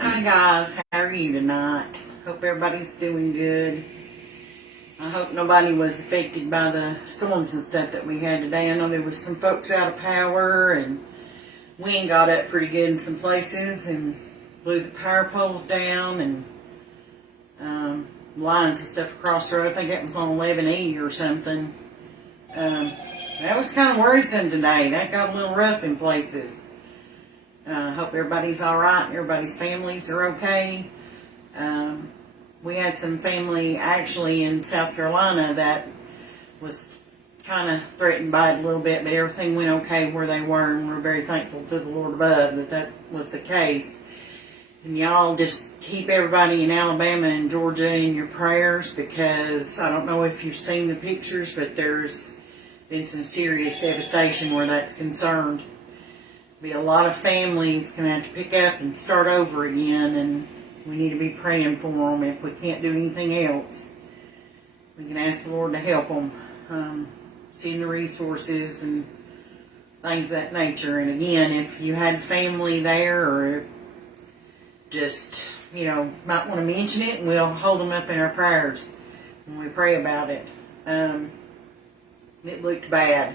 Hi guys, how are you tonight? Hope everybody's doing good. I hope nobody was affected by the storms and stuff that we had today. I know there was some folks out of power and wind got up pretty good in some places and blew the power poles down and lines and stuff across the road. I think that was on 11E or something. That was kind of worrisome today. That got a little rough in places. Hope everybody's alright and everybody's families are okay. We had some family actually in South Carolina that was kind of threatened by it a little bit, but everything went okay where they were, and we're very thankful to the Lord above that that was the case. And y'all just keep everybody in Alabama and Georgia in your prayers, because I don't know if you've seen the pictures, but there's been some serious devastation where that's concerned. Be a lot of families going to have to pick up and start over again, and we need to be praying for them. If we can't do anything else, we can ask the Lord to help them, send the resources and things of that nature. And again, if you had family there, or just, might want to mention it, and we'll hold them up in our prayers when we pray about it. It looked bad.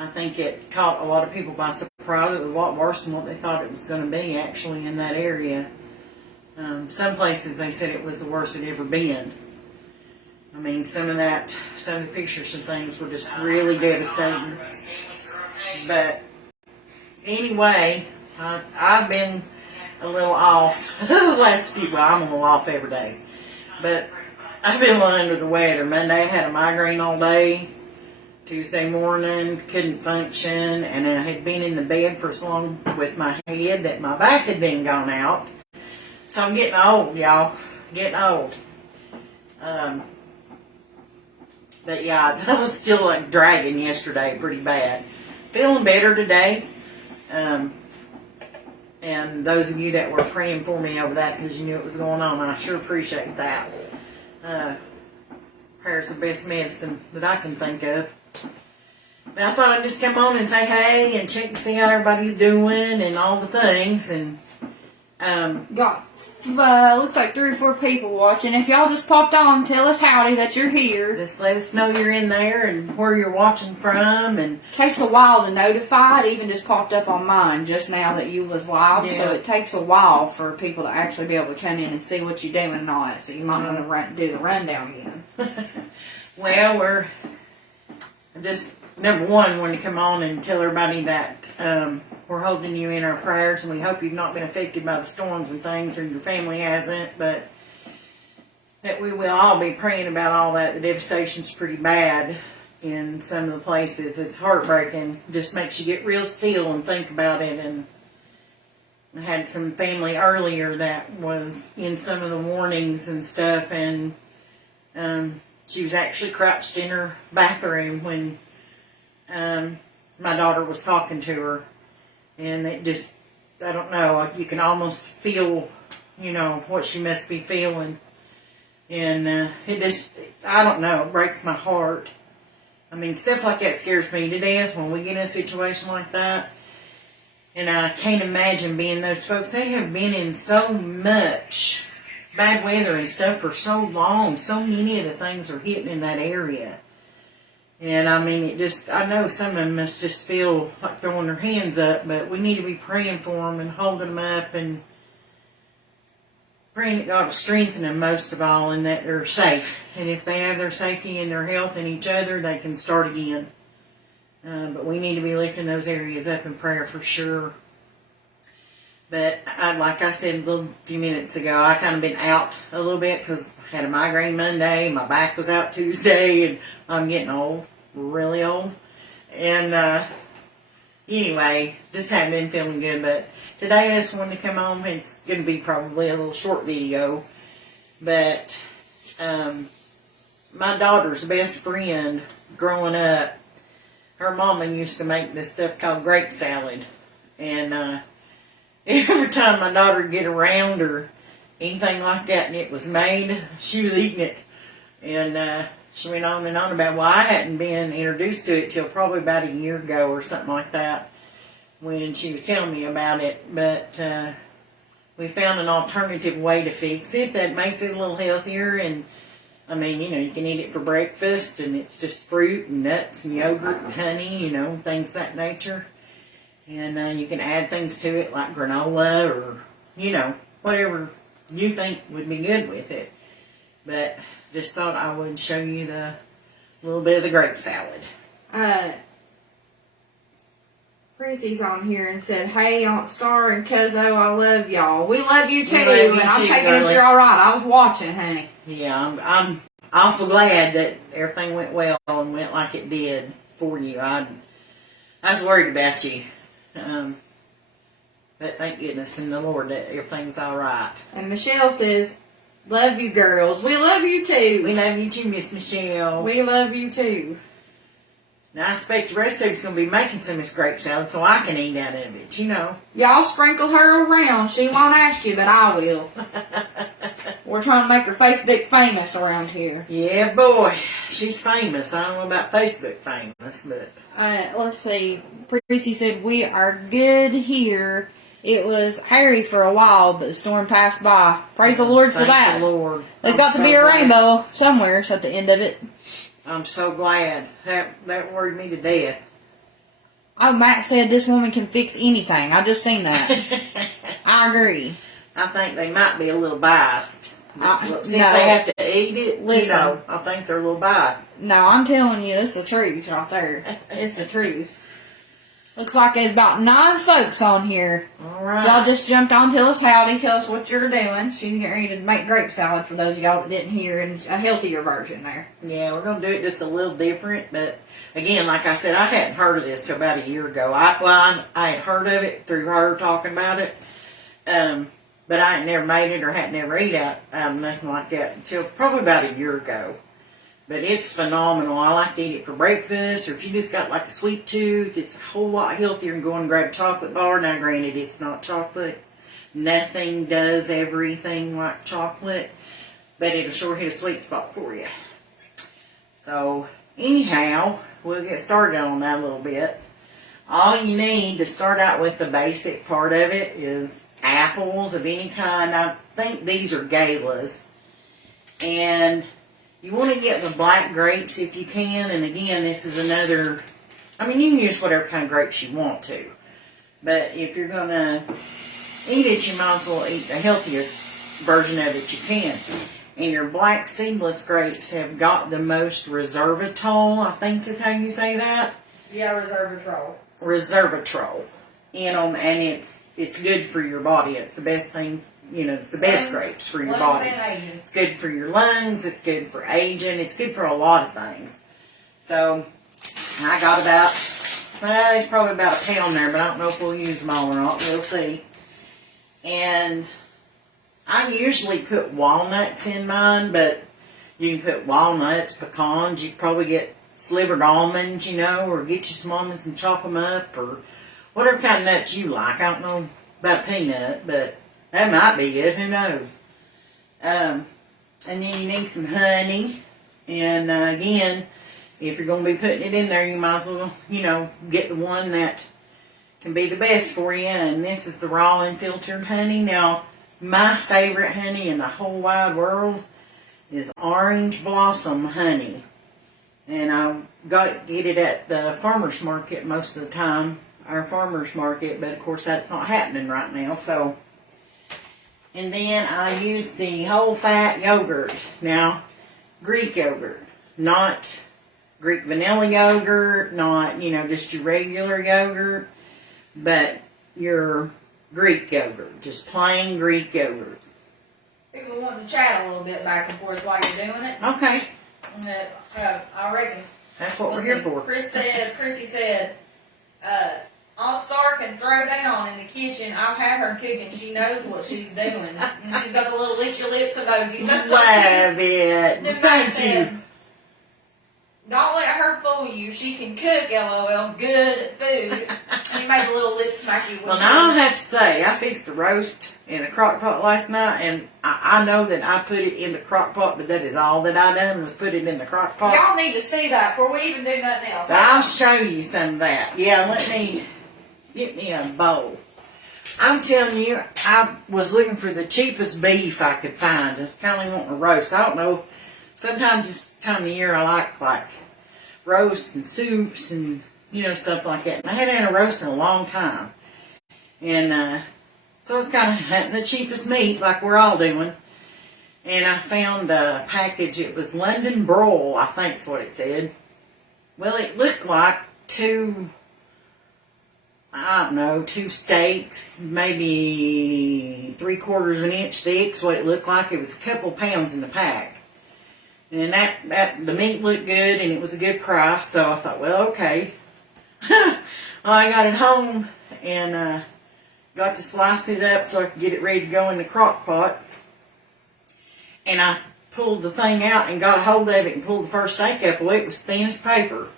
I think it caught a lot of people by surprise. It was a lot worse than what they thought it was going to be, actually, in that area. Some places they said it was the worst it ever been. I mean, some of the pictures and things were just really devastating. But anyway, I've been a little off the last few. Well, I'm a little off every day, but I've been a little under the weather. Monday I had a migraine all day. Tuesday morning, couldn't function, and I had been in the bed for so long with my head that my back had been gone out. So I'm getting old, y'all. Getting old. But yeah, I was still like dragging yesterday pretty bad. Feeling better today. And those of you that were praying for me over that because you knew it was going on, I sure appreciate that. Prayer's the best medicine that I can think of. But I thought I'd just come on and say hey and check to see how everybody's doing and all the things. And got looks like 3 or 4 people watching. If y'all just popped on, tell us howdy that you're here. Just let us know you're in there and where you're watching from. And takes a while to notify. It even just popped up on mine just now that you was live. Yeah. So it takes a while for people to actually be able to come in and see what you're doing and all that. So you might want to do the rundown again. Well, we're just number one, wanting to come on and tell everybody that we're holding you in our prayers, and we hope you've not been affected by the storms and things, or your family hasn't, but that we will all be praying about all that. The devastation's pretty bad in some of the places. It's heartbreaking. Just makes you get real still and think about it. And I had some family earlier that was in some of the warnings and stuff, and she was actually crouched in her bathroom when my daughter was talking to her. And it just, I don't know, you can almost feel, what she must be feeling. And it just, I don't know, it breaks my heart. I mean, stuff like that scares me to death when we get in a situation like that. And I can't imagine being those folks. They have been in so much bad weather and stuff for so long. So many of the things are hitting in that area. And I mean, I know some of them must just feel like throwing their hands up, but we need to be praying for them and holding them up and praying that God will strengthen them most of all, and that they're safe. And if they have their safety and their health and each other, they can start again. But we need to be lifting those areas up in prayer for sure. But like I said a few minutes ago, I kind of been out a little bit because I had a migraine Monday. My back was out Tuesday, and I'm getting old, really old. And anyway, just haven't been feeling good. But today I just wanted to come on. It's going to be probably a little short video. But my daughter's best friend growing up, her mama used to make this stuff called grape salad. And every time my daughter would get around or anything like that and it was made, she was eating it. And she went on and on about, well, I hadn't been introduced to it till probably about a year ago or something like that when she was telling me about it. But we found an alternative way to fix it that makes it a little healthier. And I mean, you know, you can eat it for breakfast, and it's just fruit and nuts and yogurt and honey, you know, things of that nature. And you can add things to it like granola or, you know, whatever you think would be good with it. But just thought I would show you the little bit of the grape salad. Prissy's on here and said, "Hey, Aunt Star and Cuzzo, I love y'all. We love you too." We love you and I'm too, taking it girlie. you're all right. I was watching, honey. Yeah, I'm awful glad that everything went well and went like it did for you. I was worried about you. But thank goodness in the Lord that everything's all right. And Michelle says, "Love you, girls. We love you too. We love you too, Miss Michelle. We love you too." Now I expect the rest of you's going to be making some of this grape salad so I can eat out of it, you know. Y'all sprinkle her around. She won't ask you, but I will. We're trying to make her Facebook famous around here. Yeah, boy. She's famous. I don't know about Facebook famous, but... Let's see. Prissy said, "We are good here. It was hairy for a while, but the storm passed by. Praise the Lord for that. Thank the Lord. There's got to be a rainbow somewhere at the end of it." I'm so glad. That worried me to death. Oh, Matt said this woman can fix anything. I just seen that. I agree. I think they might be a little biased. Since no. they have to eat it, Listen. you know, I think they're a little biased. No, I'm telling you, it's the truth right there. It's the truth. Looks like there's about 9 folks on here. All right. Y'all just jumped on. Tell us howdy. Tell us what you're doing. She's getting ready to make grape salad for those of y'all that didn't hear, and a healthier version there. Yeah, we're going to do it just a little different. But, again, like I said, I hadn't heard of this till about a year ago. I had heard of it through her talking about it. But I had never made it or had never eat out of nothing like that until probably about a year ago. But it's phenomenal. I like to eat it for breakfast, or if you just got like a sweet tooth, it's a whole lot healthier than going and grab a chocolate bar. Now, granted, it's not chocolate. Nothing does everything like chocolate, but it'll sure hit a sweet spot for you. So, anyhow, we'll get started on that a little bit. All you need to start out with, the basic part of it, is apples of any kind. I think these are galas. And you want to get the black grapes if you can. And again, this is another, I mean, you can use whatever kind of grapes you want to. But if you're going to eat it, you might as well eat the healthiest version of it you can. And your black seedless grapes have got the most resveratrol, I think is how you say that. Yeah, resveratrol. Resveratrol in them, and it's good for your body. It's the best thing, you know, it's the best grapes for your body. It's good for your lungs, it's good for aging, it's good for a lot of things. So, I got about, well, there's probably about a pound there, but I don't know if we'll use them all or not. We'll see. And I usually put walnuts in mine, but you can put walnuts, pecans, you can probably get slivered almonds, you know, or get you some almonds and chop them up, or whatever kind of nuts you like. I don't know about a peanut, but that might be good. Who knows? And then you need some honey. And again, if you're going to be putting it in there, you might as well, you know, get the one that can be the best for you. And this is the raw unfiltered honey. Now, my favorite honey in the whole wide world is orange blossom honey. And I get it at the farmer's market most of the time, our farmer's market, but of course that's not happening right now. So, and then I use the whole fat yogurt. Now, Greek yogurt, not Greek vanilla yogurt, not, you know, just your regular yogurt, but your Greek yogurt, just plain Greek yogurt. People want to chat a little bit back and forth while you're doing it. Okay. I reckon. That's what we're here for. Chrissy said, All Star can throw down in the kitchen. I'll have her cooking. She knows what she's doing. And she's got the little lick your lips emoji. That's Love it. Then Thank you. Don't let her fool you. She can cook, LOL. Good food. He made a little lip smacky. Well, now I have to say, I fixed the roast in the crock pot last night, and I know that I put it in the crock pot, but that is all that I done was put it in the crock pot. Y'all need to see that before we even do nothing else. So I'll show you some of that. Yeah, let me get me a bowl. I'm telling you, I was looking for the cheapest beef I could find. Just kind of wanting a roast. I don't know. Sometimes this time of year I like roasts and soups and, you know, stuff like that. And I hadn't had a roast in a long time. And so I was kind of hunting the cheapest meat like we're all doing. And I found a package. It was London broil, I think is what it said. Well, it looked like two steaks, maybe 3/4 of an inch thick. Is what it looked like. It was a couple pounds in the pack. And the meat looked good and it was a good price. So I thought, well, okay. Well, I got it home and got to slice it up so I could get it ready to go in the crock pot. And I pulled the thing out and got a hold of it and pulled the first steak up. Well, it was thin as paper.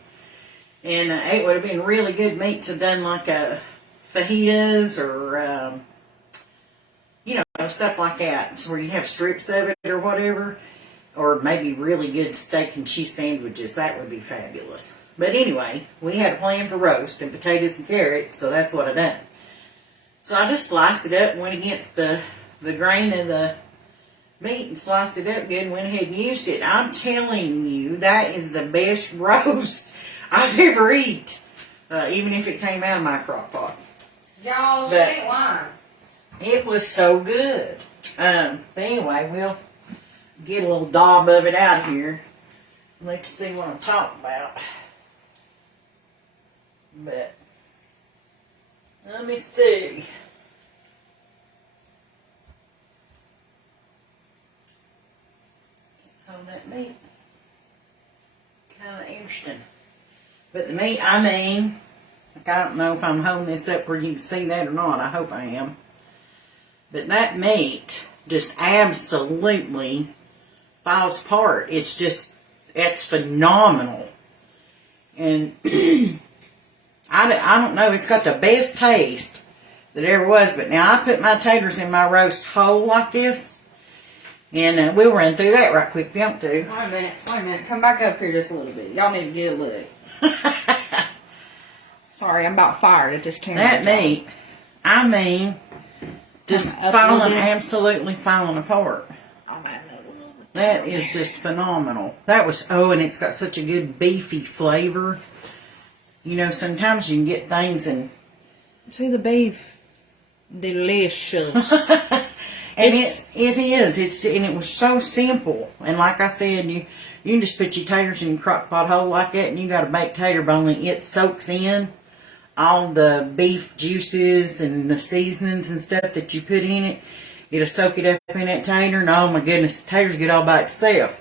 And it would have been really good meat to have done like a fajitas or, you know, stuff like that. So where you'd have strips of it or whatever. Or maybe really good steak and cheese sandwiches. That would be fabulous. But anyway, we had a plan for roast and potatoes and carrots. So that's what I done. So I just sliced it up and went against the grain of the meat and sliced it up good and went ahead and used it. I'm telling you, that is the best roast I've ever eat. Even if it came out of my crock pot. Y'all, she ain't lying. It was so good. But anyway, we'll get a little daub of it out of here. Let's see what I'm talking about. But let me see. Hold that meat. Kind of interesting. But the meat, I mean, like I don't know if I'm holding this up where you can see that or not. I hope I am. But that meat just absolutely falls apart. It's phenomenal. And I don't know, it's got the best taste that ever was. But now I put my taters in my roast whole like this. And we'll run through that right quick, don't we? Wait a minute. Come back up here just a little bit. Y'all need to get a look. Sorry, I'm about fired at this camera. That meat, I mean, just absolutely falling apart. That is just phenomenal. That was, and it's got such a good beefy flavor. You know, sometimes you can get things and... See the beef? Delicious. And it is. And it was so simple. And like I said, you can just put your taters in your crock pot hole like that and you got a baked tater bone and it soaks in all the beef juices and the seasonings and stuff that you put in it. It'll soak it up in that tater, and oh my goodness, the taters get all by itself.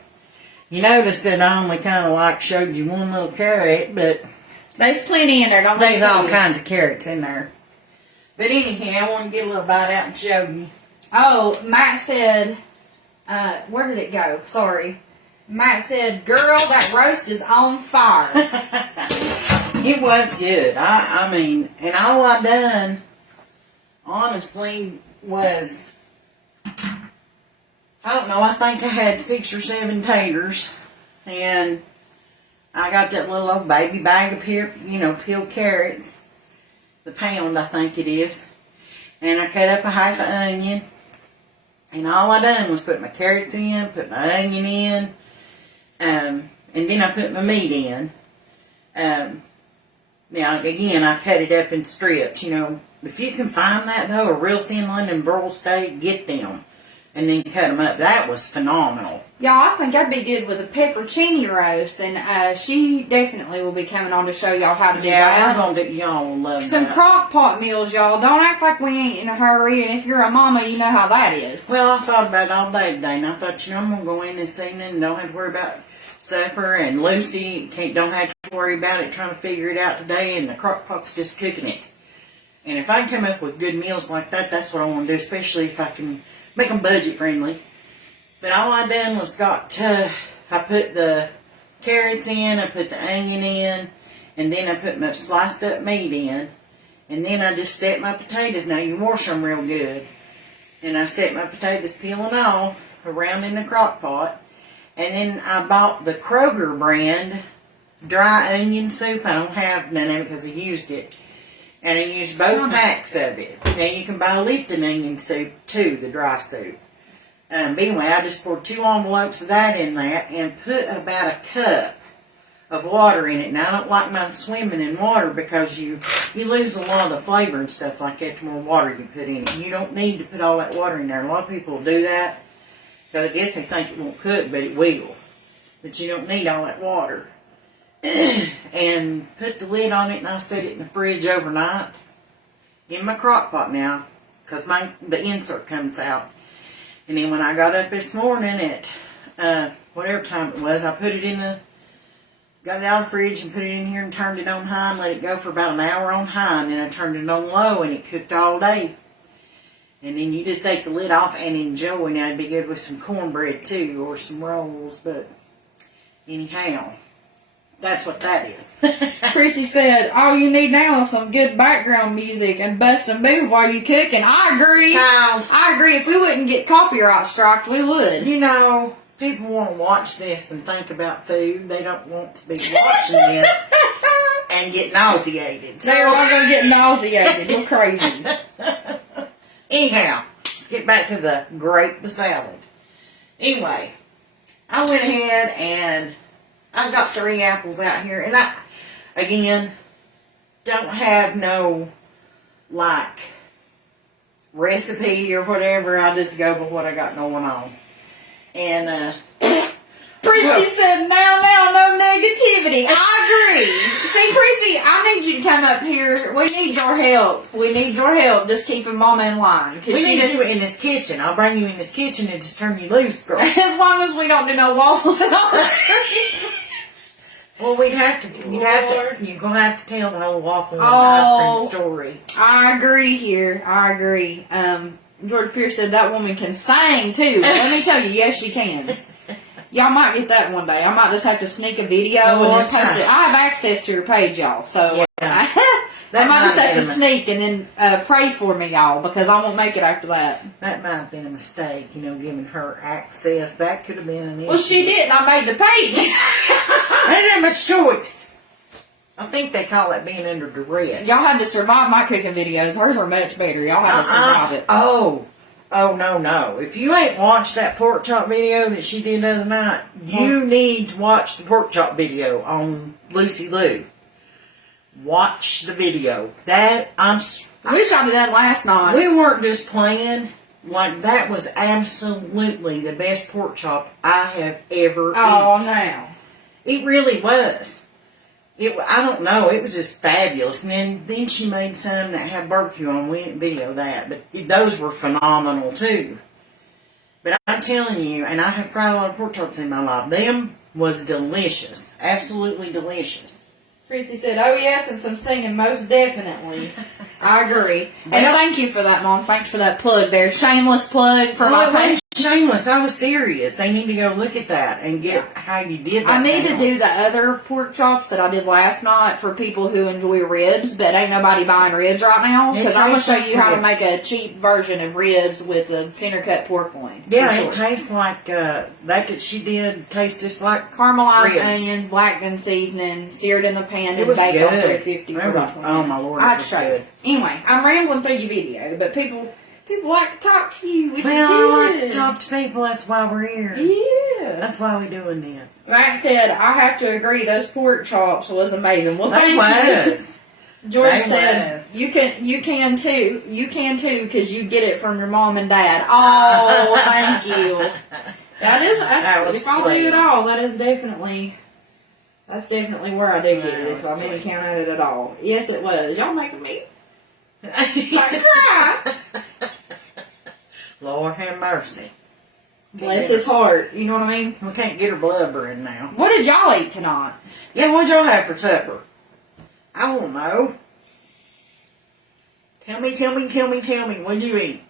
You notice that I only kind of like showed you one little carrot, but there's plenty in there, don't they? There's all kinds of carrots in there. But anyhow, I want to get a little bite out and show you. Oh, Matt said, where did it go? Sorry. Matt said, girl, that roast is on fire. It was good. I mean, and all I done, honestly, was, I don't know, I think I had 6 or 7 taters, and I got that little old baby bag of peeled carrots, the pound I think it is, and I cut up a half an onion, and all I done was put my carrots in, put my onion in, and then I put my meat in. Now, again, I cut it up in strips, you know. If you can find that, though, a real thin London broil steak, get them. And then cut them up. That was phenomenal. Y'all, I think I'd be good with a pepperoncini roast. And she definitely will be coming on to show y'all how to do that. Yeah, y'all will love some that. crock pot meals, y'all. Don't act like we ain't in a hurry. And if you're a mama, you know how that is. Well, I thought about it all day today. And I thought, I'm going to go in this evening and don't have to worry about supper. And Lucy don't have to worry about it, trying to figure it out today. And the crock pot's just cooking it. And if I can come up with good meals like that, that's what I want to do. Especially if I can make them budget friendly. But all I done was I put the carrots in, I put the onion in, and then I put my sliced up meat in. And then I just set my potatoes. Now you wash them real good. And I set my potatoes peeling off around in the crock pot. And then I bought the Kroger brand dry onion soup. I don't have none of it because I used it. And I used both packs of it. Now you can buy lifting onion soup too, the dry soup. But anyway, I just poured 2 envelopes of that in there and put about a cup of water in it. Now I don't like mine swimming in water because you lose a lot of the flavor and stuff like that the more water you put in it. You don't need to put all that water in there. A lot of people do that because I guess they think it won't cook, but it will. But you don't need all that water. And put the lid on it, and I set it in the fridge overnight in my crock pot now because the insert comes out. And then when I got up this morning at whatever time it was, I put it got it out of the fridge and put it in here and turned it on high and let it go for about an hour on high, and then I turned it on low and it cooked all day. And then you just take the lid off and enjoy. Now it'd be good with some cornbread too or some rolls, but anyhow. That's what that is. Chrissy said, all you need now is some good background music and bust a move while you cook, and I agree. Child. I agree. If we wouldn't get copyright striked, we would. You know, people want to watch this and think about food. They don't want to be watching this and get nauseated. They're all going to get nauseated. You're crazy. Anyhow, let's get back to the grape salad. Anyway, I went ahead and I've got 3 apples out here, and I, again, don't have no, like, recipe or whatever. I just go by what I got going on. And, Prissy said, now, no negativity. I agree. See, Prissy, I need you to come up here. We need your help. We need your help just keeping Mama in line. we need you in this kitchen. I'll bring you in this kitchen and just turn you loose, girl. As long as we don't do no waffles and all that. Well, you're gonna have to tell the whole waffle and ice cream story. I agree here. I agree. George Pierce said that woman can sing too. Let me tell you, yes, she can. Y'all might get that one day. I might just have to sneak a video and then post it. I have access to your page, y'all, so yeah. I might just have to sneak and then pray for me, y'all, because I won't make it after that. That might have been a mistake, giving her access. That could have been an issue. Well, she didn't. I made the page. I didn't have much choice. I think they call that being under duress. Y'all had to survive my cooking videos. Hers are much better. Y'all had to survive it. Oh, no. If you ain't watched that pork chop video that she did the other night, you need to watch the pork chop video on Lucy Lou. Watch the video. Wish I'd have done last night. We weren't just playing. Like, that was absolutely the best pork chop I have ever eaten. Oh, now. It really was. I don't know. It was just fabulous. And then she made some that had barbecue on. We didn't video that. But those were phenomenal, too. But I'm telling you, and I have fried a lot of pork chops in my life. Them was delicious. Absolutely delicious. Tracy said, oh yes, and some singing, most definitely. I agree. And thank you for that, Mom. Thanks for that plug there. Shameless plug for my page. Shameless. I was serious. They need to go look at that and get how you did that. I need to do the other pork chops that I did last night for people who enjoy ribs, but ain't nobody buying ribs right now. Because I'm going to show you how to make a cheap version of ribs with a center cut pork loin. Yeah, it tastes like, that she did taste just like caramelized ribs. onions, black seasoning, seared in the pan, It and was baked good. on 350 for about 20 minutes. Oh my Lord, I'd it was show good. you. Anyway, I'm rambling through your video, but people like to talk to you, which is Well, good. I like to talk to people. That's why we're here. Yeah. That's why we're doing this. Like I said, I have to agree, those pork chops was amazing. Well, thank you. George said, you can too. You can too, because you get it from your mom and dad. Oh, thank you. That was if I do it all, that's definitely where I do get it, if I'm any count at it at all. Yes, it was. Y'all making me cry. Lord have mercy. Bless its heart. You know what I mean? We can't get her blubbering now. What did y'all eat tonight? Yeah, what'd y'all have for supper? I won't know. Tell me. What'd you eat?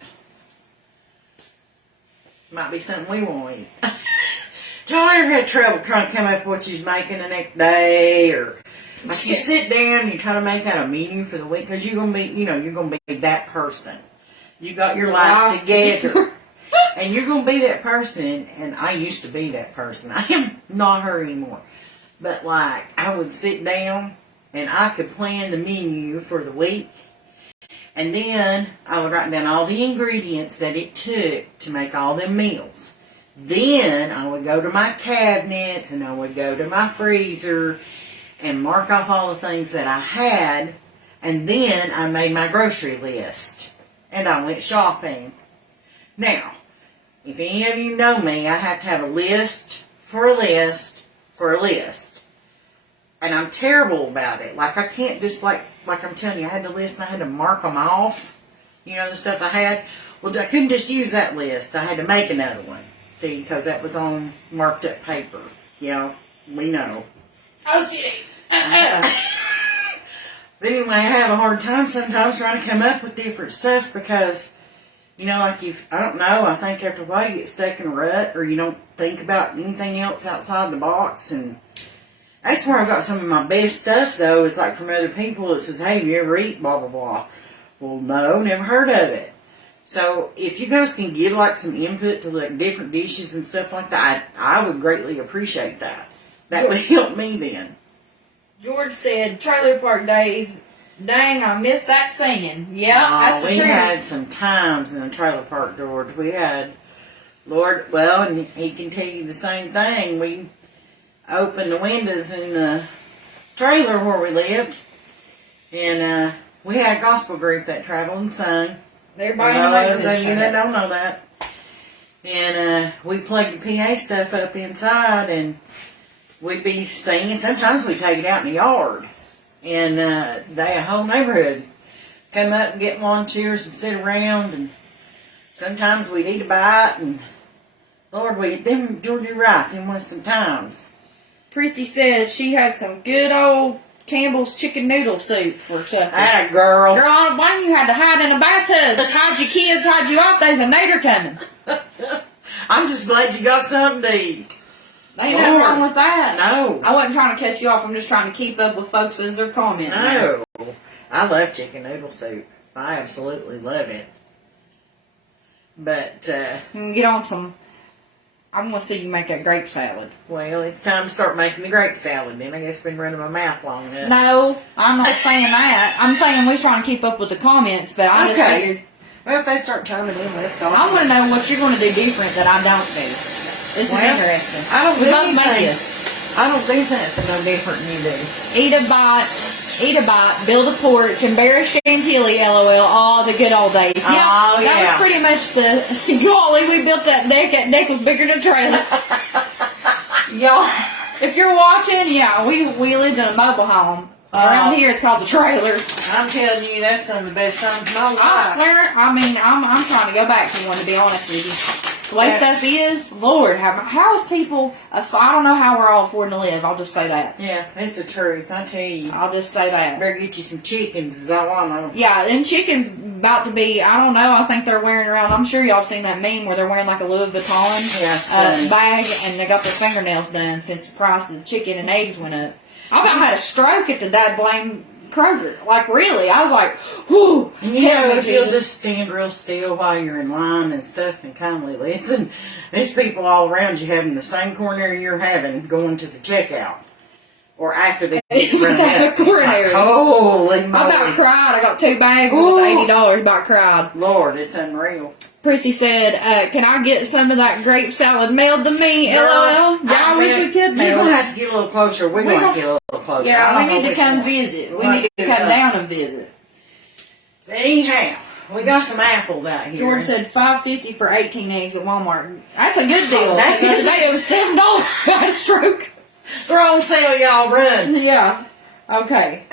Might be something we won't eat. Did y'all ever have trouble trying to come up with what you's making the next day? Or like you sit down and you try to make out a menu for the week? Because you're going to be, you're going to be that person. You got your life together. And you're going to be that person. And I used to be that person. I am not her anymore. But like, I would sit down and I could plan the menu for the week. And then I would write down all the ingredients that it took to make all them meals. Then I would go to my cabinets and I would go to my freezer and mark off all the things that I had. And then I made my grocery list. And I went shopping. Now, if any of you know me, I have to have a list for a list for a list. And I'm terrible about it. Like I can't just like I'm telling you, I had the list and I had to mark them off. You know, the stuff I had. Well, I couldn't just use that list. I had to make another one. See, because that was on marked up paper. Yeah, we know. Okay. But anyway, I have a hard time sometimes trying to come up with different stuff because, you know, like I don't know, I think after a while you get stuck in a rut or you don't think about anything else outside the box. And that's where I got some of my best stuff, though, is like from other people that says, hey, you ever eat blah, blah, blah. Well, no, never heard of it. So if you guys can give like some input to like different dishes and stuff like that, I would greatly appreciate that. That would help me then. George said, trailer park days, dang, I missed that singing. Yeah, that's the truth. We had some times in the trailer park, George. We had, Lord, well, and he can tell you the same thing. We opened the windows in the trailer where we lived, and we had a gospel group that traveled and sung. Everybody knows that. You that don't know that. And we plugged the PA stuff up inside, and we'd be singing. Sometimes we take it out in the yard. And a whole neighborhood come up and get lawn chairs and sit around. And sometimes we'd eat a bite. And Lord, George, you're right. Them was some times. Prissy said she had some good old Campbell's chicken noodle soup for supper. Atta girl. Girl, I don't blame you. Had to hide in a bathtub. Hide your kids, hide you off. There's a nader coming. I'm just glad you got something to eat. Ain't nothing wrong with that. No. I wasn't trying to cut you off. I'm just trying to keep up with folks as they're commenting. No. I love chicken noodle soup. I absolutely love it. But, you can get on some... I'm going to see you make that grape salad. Well, it's time to start making the grape salad then. I guess I've been running my mouth long enough. No, I'm not saying that. I'm saying we're trying to keep up with the comments, but I just figured... Well, if they start chiming in, let's go. I want to know what you're going to do different that I don't do. This is interesting. I don't we do both make anything. this. I don't do something no different than you do. Eat a bite, build a porch, embarrass Chantilly, LOL, all the good old days. Yeah, that was pretty much the... Golly, we built that deck. That deck was bigger than a trailer. Y'all, if you're watching, yeah, we lived in a mobile home. Around here, it's called the trailer. I'm telling you, that's some of the best times of my life. I swear, I mean, I'm trying to go back to one, to be honest with you. The way stuff is, Lord, how is people, I don't know how we're all affording to live, I'll just say that. Yeah, it's the truth, I tell you. I'll just say that. Better get you some chickens, is all I know. Yeah, them chickens about to be, I don't know, I think they're wearing around, I'm sure y'all seen that meme where they're wearing like a Louis Vuitton bag, and they got their fingernails done since the price of the chicken and eggs went up. I about had a stroke at the dad blame Kroger. Like, really. I was like, whoo. And you know, if you'll just stand real still while you're in line and stuff and kindly listen, there's people all around you having the same coronary you're having going to the checkout. Or after they run out. Coronary. Like, holy moly. I about cried. I got 2 bags with $80. About cried. Lord, it's unreal. Prissy said, can I get some of that grape salad mailed to me? LOL. Yeah, I wish we could mail it. You're going to have to get a little closer. We're going to get a little closer. Yeah, we need to come visit. We need to come down and visit. But anyhow, we got some apples out here. George said $5.50 for 18 eggs at Walmart. That's a good deal. That is. It was $7. I had a stroke. They're on sale, y'all. Run. Yeah. Okay.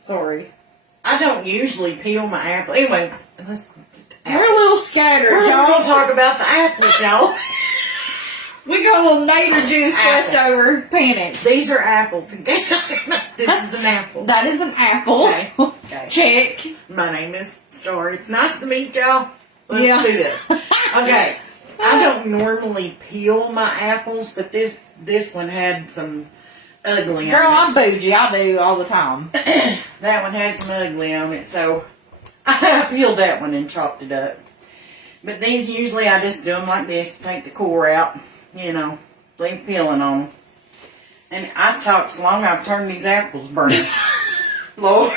Sorry. I don't usually peel my apple. Anyway, we're a little scattered, We're y'all. going to talk about the apples, y'all. We got a little nader juice left over. Panic. These are apples. This is an apple. That is an apple. Okay. Check. My name is Star. It's nice to meet y'all. Let's do this. Okay. I don't normally peel my apples, but this one had some ugly Girl, on I'm bougie. I do all the time. That one had some ugly on it, so I peeled that one and chopped it up. But these, usually I just do them like this, take the core out, you know, leave peeling on them. And I've talked so long I've turned these apples burnt. Lord.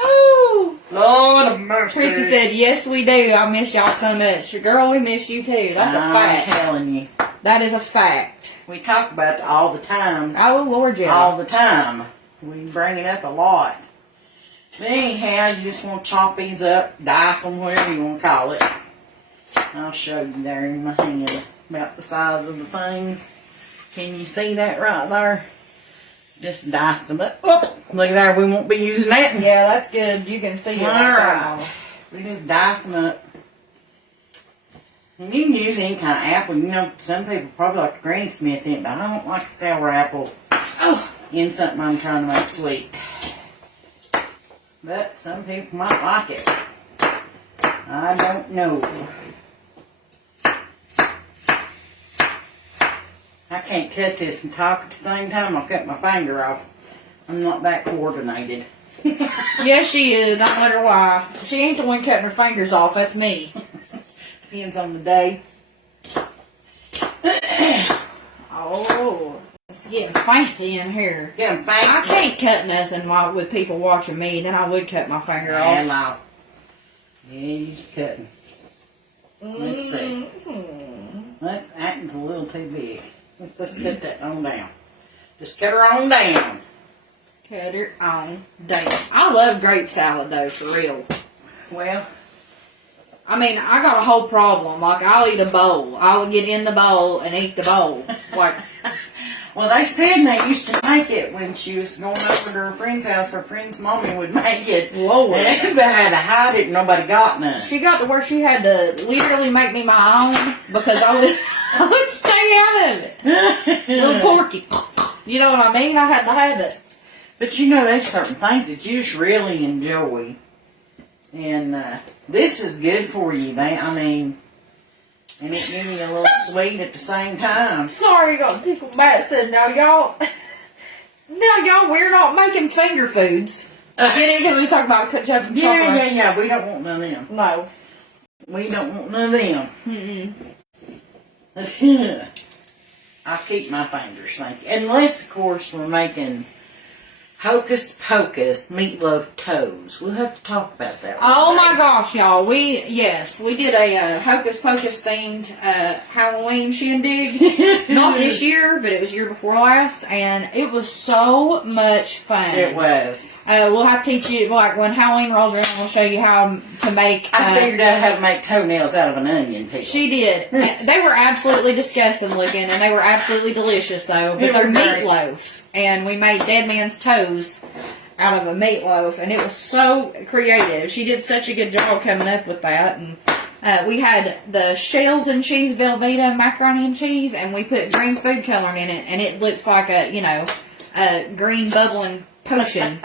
Ooh. Lord of mercy. Trixie said, yes, we do. I miss y'all so much. Girl, we miss you too. That's a fact. I'm telling you. That is a fact. We talk about it all the time. Oh, Lord, yeah. All the time. We bring it up a lot. But anyhow, you just want to chop these up, dice them, whatever you want to call it. I'll show you there in my hand about the size of the things. Can you see that right there? Just dice them up. Oh, look there, we won't be using that. Yeah, that's good. You can see it. Alright. We just dice them up. And you can use any kind of apple. You know, some people probably like the Granny Smith in it, but I don't like sour apple in something I'm trying to make sweet. But some people might like it. I don't know. I can't cut this and talk at the same time. I'll cut my finger off. I'm not that coordinated. Yes, she is. Don't let her lie. She ain't the one cutting her fingers off. That's me. Depends on the day. Oh, it's getting fancy in here. Getting fancy. I can't cut nothing with people watching me. Then I would cut my finger off. Hello. Yeah, you just cutting. Let's see. That's acting's a little too big. Let's just cut that on down. Just cut her on down. Cut her on down. I love grape salad though, for real. Well, I mean, I got a whole problem. Like, I'll eat a bowl. I'll get in the bowl and eat the bowl. Like, well, they said they used to make it when she was going over to her friend's house. Her friend's mommy would make it. Lord. They had to hide it and nobody got none. She got to where she had to literally make me my own because I would stay out of it. Little porky. You know what I mean? I had to have it. But you know, there's certain things that you just really enjoy. And this is good for you. I mean, and it gives you a little sweet at the same time. Sorry, got tickled back. Said, now y'all, we're not making finger foods. Get it? Because we talk about cut up and chocolate. Yeah. We don't want none of them. No. We don't want none of them. I keep my fingers, thank you. Unless, of course, we're making Hocus Pocus meatloaf toes. We'll have to talk about that one. Oh my gosh, y'all. We did a Hocus Pocus themed Halloween shindig. Not this year, but it was year before last. And it was so much fun. It was. We'll have to teach you, like, when Halloween rolls around, we'll show you how to make... I figured out how to make toenails out of an onion peel. She did. They were absolutely disgusting looking, and they were absolutely delicious, though. But they're meatloaf. And we made Dead Man's Toes out of a meatloaf, and it was so creative. She did such a good job coming up with that. And we had the shells and cheese Velveeta macaroni and cheese, and we put green food coloring in it, and it looks like a green bubbling potion.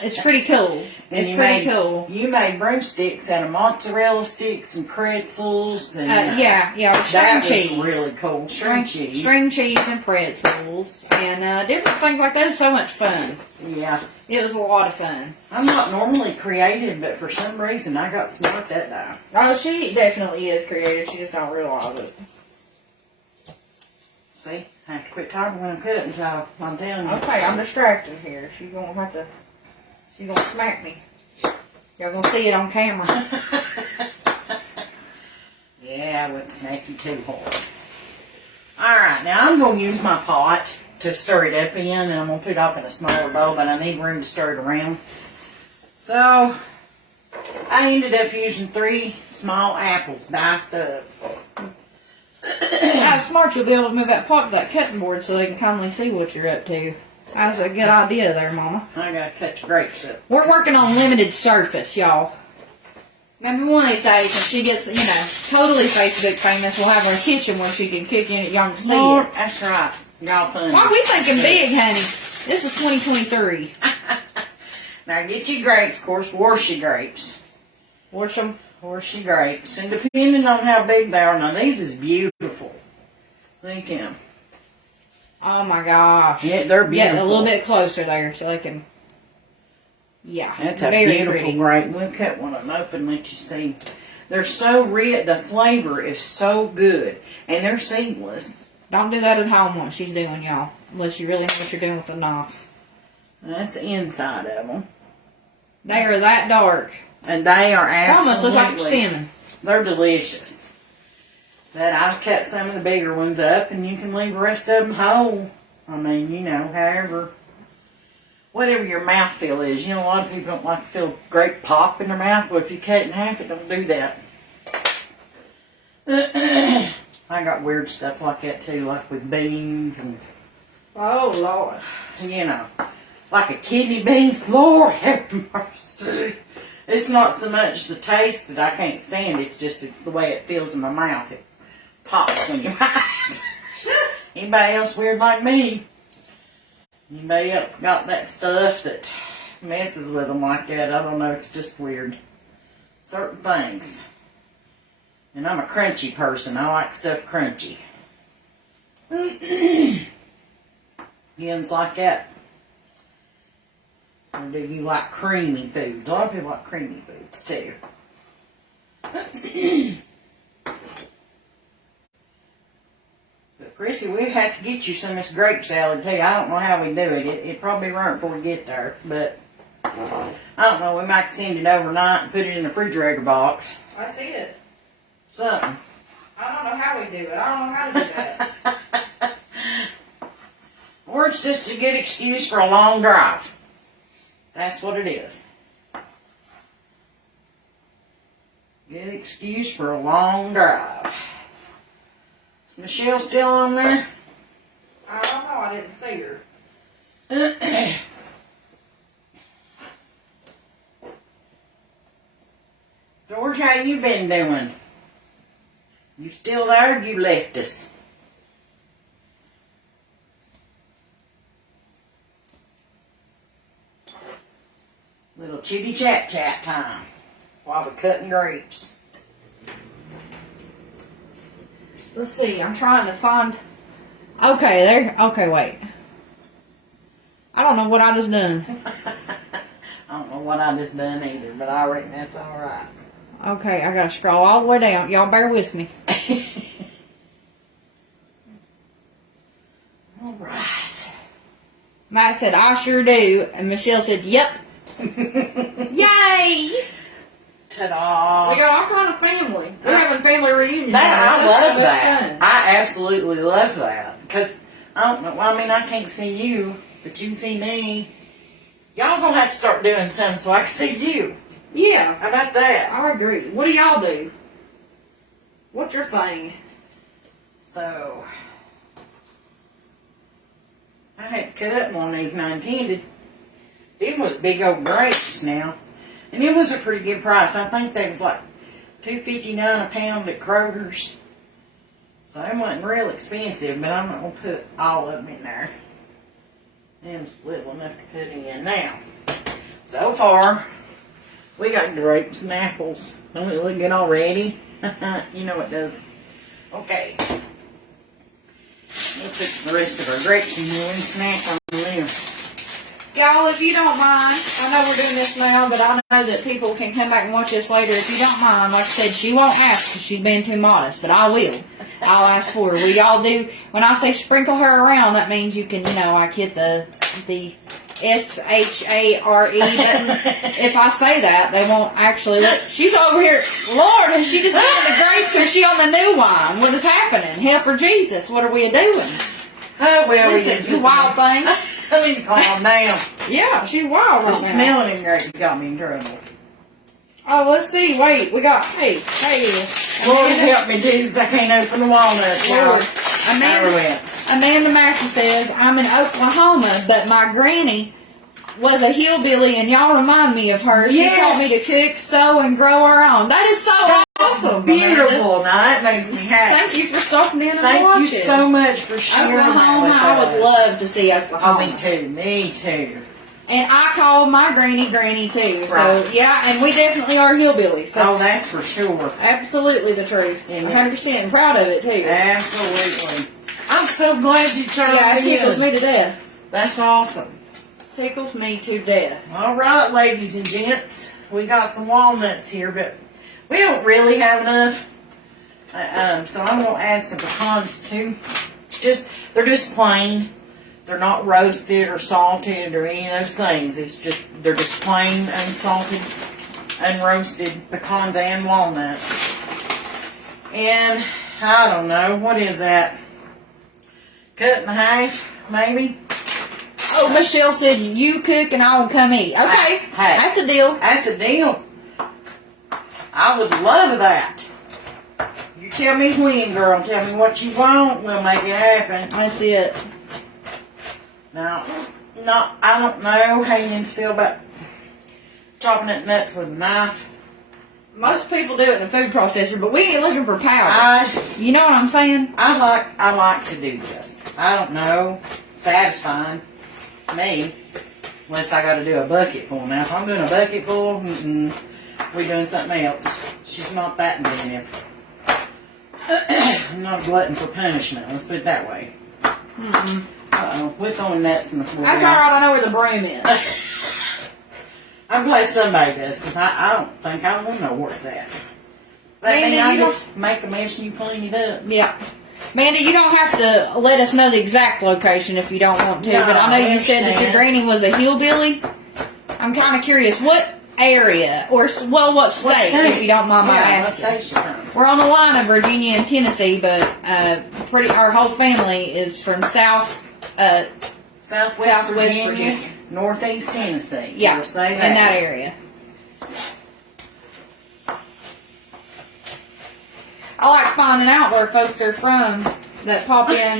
It's pretty cool. It's pretty cool. You made broomsticks out of mozzarella sticks and pretzels. And, string cheese. That was really cool. String cheese. String cheese and pretzels. And different things like that. It was so much fun. Yeah. It was a lot of fun. I'm not normally creative, but for some reason I got smart that time. Oh, she definitely is creative. She just don't realize it. See? I have to quit talking when I'm cutting, child. I'm telling you. Okay, I'm distracted here. She's gonna smack me. Y'all gonna see it on camera. Yeah, I wouldn't smack you too hard. Alright, now I'm gonna use my pot to stir it up in, and I'm gonna put it off in a smaller bowl, but I need room to stir it around. So, I ended up using 3 small apples diced up. How smart you'll be able to move that pot to that cutting board so they can calmly see what you're up to. That's a good idea there, Mama. I gotta cut the grapes up. We're working on limited surface, y'all. Maybe one of these days when she gets, totally Facebook famous, we'll have her kitchen where she can cook in it. Y'all can see it. That's right. Y'all funny. Why are we thinking big, honey? This is 2023. Now get your grapes, of course. Wash your grapes. Wash them. Wash your grapes. And depending on how big they are, now these is beautiful. Look at them. Oh my gosh. Yeah, they're beautiful. Get a little bit closer there so they can. Yeah. That's a very beautiful pretty. grape. We'll cut one of them open and let you see. They're so rich. The flavor is so good. And they're seedless. Don't do that at home, what she's doing, y'all. Unless you really know what you're doing with the knife. That's the inside of them. They are that dark. And they are They almost look like cinnamon. They're delicious. But I've cut some of the bigger ones up, and you can leave the rest of them whole. I mean, you know, however, whatever your mouthfeel is. You know, a lot of people don't like to feel grape pop in their mouth. Well, if you cut it in half, it don't do that. I got weird stuff like that too, like with beans and, Oh, Lord. you know, like a kidney bean. Lord have mercy. It's not so much the taste that I can't stand. It's just the way it feels in my mouth. It pops when you bite it. Anybody else weird like me? Anybody else got that stuff that messes with them like that? I don't know. It's just weird. Certain things. And I'm a crunchy person. I like stuff crunchy. Yens like that. Or do you like creamy foods? A lot of people like creamy foods too. But Chrissy, we have to get you some of this grape salad too. I don't know how we do it. It probably run before we get there. But I don't know. We might send it overnight and put it in the refrigerator box. I see it. Something. I don't know how we do it. I don't know how to do that. Or it's just a good excuse for a long drive. That's what it is. Good excuse for a long drive. Is Michelle still on there? I don't know. I didn't see her. George, how you been doing? You still there or you left us? Little chitty chat time while we're cutting grapes. Let's see. I'm trying to find. Okay, there. Okay, wait. I don't know what I just done. I don't know what I just done either, but I reckon that's alright. Okay, I gotta scroll all the way down. Y'all bear with me. Alright. Matt said, I sure do. And Michelle said, yep. Yay! Ta-da! We got all kind of family. We're having family reunions. I love so much that. fun. I absolutely love that. Because, I don't know, well, I mean, I can't see you, but you can see me. Y'all gonna have to start doing something so I can see you. Yeah. How about that? I agree. What do y'all do? What's your thing? So, I had to cut up one of these and I intended. Them was big old grapes now. And it was a pretty good price. I think they was like $2.59 a pound at Kroger's. So they wasn't real expensive, but I'm not going to put all of them in there. Them's little enough to put in. Now, so far, we got grapes and apples. Don't it look good already? You know it does. Okay. We'll put the rest of our grapes in here and snack on them. Y'all, if you don't mind, I know we're doing this now, but I know that people can come back and watch this later. If you don't mind, like I said, she won't ask because she's being too modest, but I will. I'll ask for her. Will y'all do, when I say sprinkle her around, that means you can, like hit the SHARE button. If I say that, they won't actually look. She's over here. Lord, has she just been on the grapes or is she on the new wine? What is happening? Help her Jesus. What are we doing? Oh, well, Listen, you wild thing. I need to calm down. Yeah, she's wild The right now. smelling in grapes got me in trouble. Oh, let's see. Wait, we got, hey. Lord Amanda, help me, Jesus, I can't open the walnuts. Lord. Amanda. Amanda Mackey says, I'm in Oklahoma, but my granny was a hillbilly, and y'all remind me of her. She taught me to cook, sew, and grow our own. That is so awesome. Beautiful. Amanda. Now, that makes me happy. Thank you for stopping in and Thank watching. you so much for sharing Oklahoma, that with I would love to see Oklahoma. Oh, me too. And I call my granny too. So, Right. yeah, and we definitely are hillbillies. Oh, that's for sure. Absolutely the truth. And 100% and proud of it, too. Absolutely. I'm so glad you turned Yeah, it me tickles in. me to death. That's awesome. Tickles me to death. All right, ladies and gents. We got some walnuts here, but we don't really have enough. So I'm going to add some pecans, too. They're just plain. They're not roasted or salted or any of those things. They're just plain unsalted, unroasted pecans and walnuts. And I don't know, what is that? Cut in half, maybe? Oh, Michelle said you cook and I will come eat. Okay, Hey, that's a deal. That's a deal. I would love that. You tell me when, girl. Tell me what you want. We'll make it happen. That's it. Now, I don't know how you feel about chopping up nuts with a knife. Most people do it in a food processor, but we ain't looking for powder. You know what I'm saying? I like to do this. I don't know. Satisfying me. Unless I got to do a bucket full. Now, if I'm doing a bucket full, we're doing something else. She's not that inventive. I'm not a glutton for punishment. Let's put it that way. Uh-oh. We're throwing nuts in the floor. That's alright. I know where the broom is. I'm glad somebody does, because I don't think I want to know where it's at. But Mandy, then I you just make a mess and you clean it up. Yeah. Mandy, you don't have to let us know the exact location if you don't want to, No, but I know you said that your understand. granny was a hillbilly. I'm kind of curious, what area, or, well, what state, if you don't mind my asking? What state you from? We're on the line of Virginia and Tennessee, but our whole family is from Southwest Southwest Virginia. Northeast Tennessee. Yeah, We'll say in that area. I like finding out where folks are from that pop in.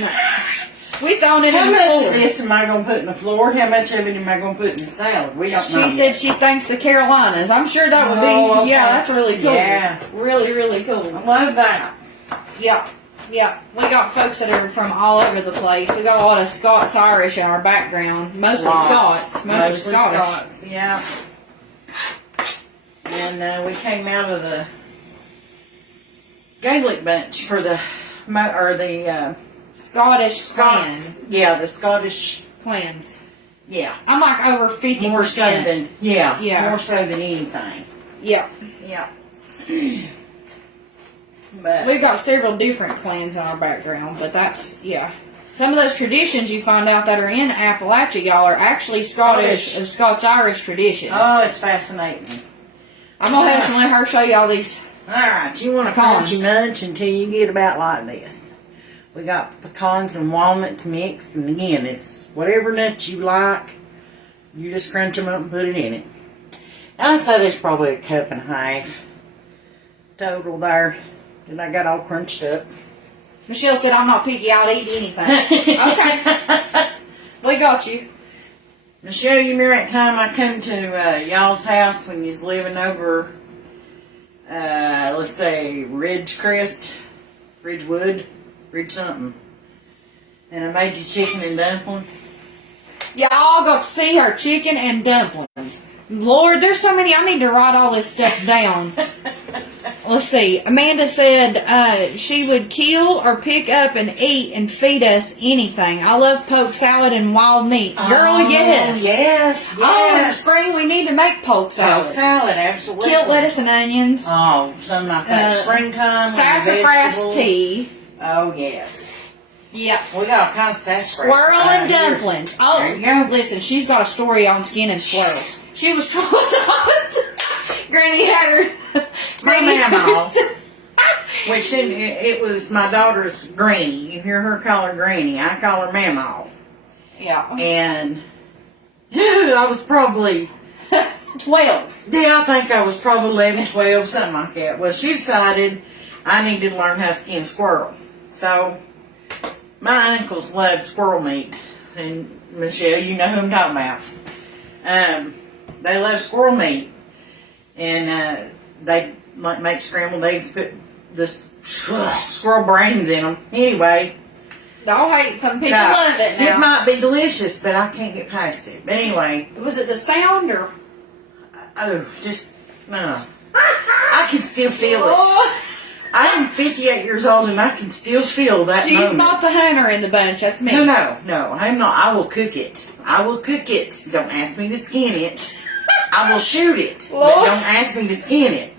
We thrown it How in the much floor. of this am I going to put in the floor? How much of it am I going to put in the salad? We don't know She said yet. she thinks the Carolinas. I'm sure that would be, Oh, okay. yeah, that's really cool. Yeah. Really, really cool. I love that. Yeah, yeah. We got folks that are from all over the place. We got a lot of Scots-Irish in our background. Mostly Scots. Mostly Scottish. Yeah. And we came out of the Gaelic bunch for the Scottish Scots. clan. Yeah, the Scottish. Clans. Yeah. I'm like over 50%. More so than, Yeah. more so than anything. Yeah. Yeah. But We've got several different clans in our background, but that's, yeah. Some of those traditions you find out that are in Appalachia, y'all, are actually Scottish or Scots-Irish traditions. oh, it's fascinating. I'm going to have to let her show y'all these. Alright, you want a Pecans. crunchy munch until you get about like this. We got pecans and walnuts mixed, and again, it's whatever nuts you like. You just crunch them up and put it in it. I'd say there's probably a cup and a half total there. And I got all crunched up. Michelle said, I'm not picky, I'll eat anything. Okay. We got you. Michelle, you remember that time I come to y'all's house when you was living over, let's say, Ridgecrest, Ridgewood, Ridge something. And I made you chicken and dumplings. Y'all got to see her chicken and dumplings. Lord, there's so many. I need to write all this stuff down. Let's see. Amanda said she would kill or pick up and eat and feed us anything. I love poke salad and wild meat. Girl, yes. Yes, Oh, in the yes. spring we need to make poke salad. Poke salad, absolutely. Killed lettuce and onions. Oh, something like that. Springtime with the Sassafras vegetables. tea. Oh, yes. Yep. We got all kinds of sassafras. Squirrel and right here. dumplings. Oh, There you go. listen, she's got a story on skinning squirrels. She was traumatized. Granny had her. Granny had her. Which it was my daughter's granny. You hear her call her granny. I call her mamaw. Yeah. And I was probably 12. Yeah, I think I was probably 11, 12, something like that. Well, she decided I needed to learn how to skin squirrel. So, my uncles loved squirrel meat. And, Michelle, you know who I'm talking about. They love squirrel meat. And they like make scrambled eggs, put the squirrel brains in them. Anyway. Don't hate some people So, love it now. it might be delicious, but I can't get past it. But anyway. Was it the sound or? Oh, just, no. I can still feel it. Oh, I am 58 years old and I can still feel that she's moment. not the hunter in the bunch. That's me. No, I'm not. I will cook it. I will cook it. Don't ask me to skin it. I will shoot it, but Lord. don't ask me to skin it.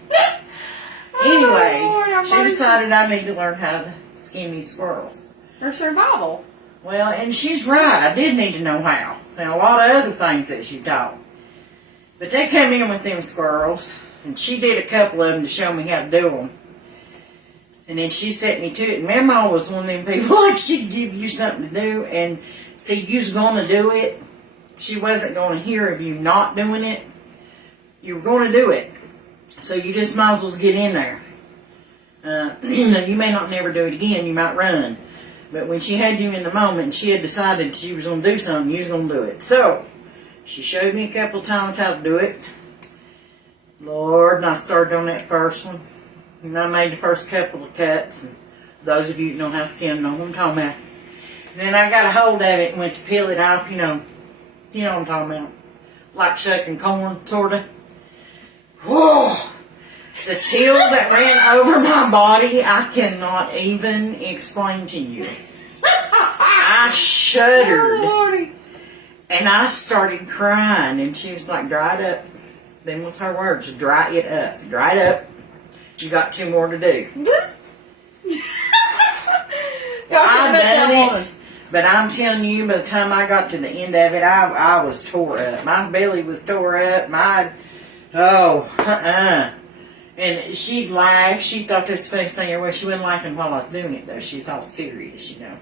Anyway, Lord, I'm she ready. decided I need to learn how to skin these squirrels. For survival. Well, and she's right. I did need to know how. And a lot of other things that she taught. But they come in with them squirrels, and she did a couple of them to show me how to do them. And then she set me to it. And Mama was one of them people, like, she'd give you something to do, and see, you was going to do it. She wasn't going to hear of you not doing it. You were going to do it. So you just might as well get in there. You may not never do it again. You might run. But when she had you in the moment, she had decided she was going to do something, you was going to do it. So, she showed me a couple of times how to do it. Lord, and I started on that first one. And I made the first couple of cuts. And those of you who know how to skin know what I'm talking about. And then I got a hold of it and went to peel it off, you know what I'm talking about. Like shucking corn, sort of. Whoa! The chill that ran over my body, I cannot even explain to you. I shuddered. Oh, and I started crying. And she was like, dry it up. Then what's her words? Dry it up. Dry it up. You got 2 more to do. I done it. But I'm telling you, by the time I got to the end of it, I was tore up. My belly was tore up. And she'd laugh. She thought this face thing everywhere. She wasn't laughing while I was doing it, though. She's all serious, you know.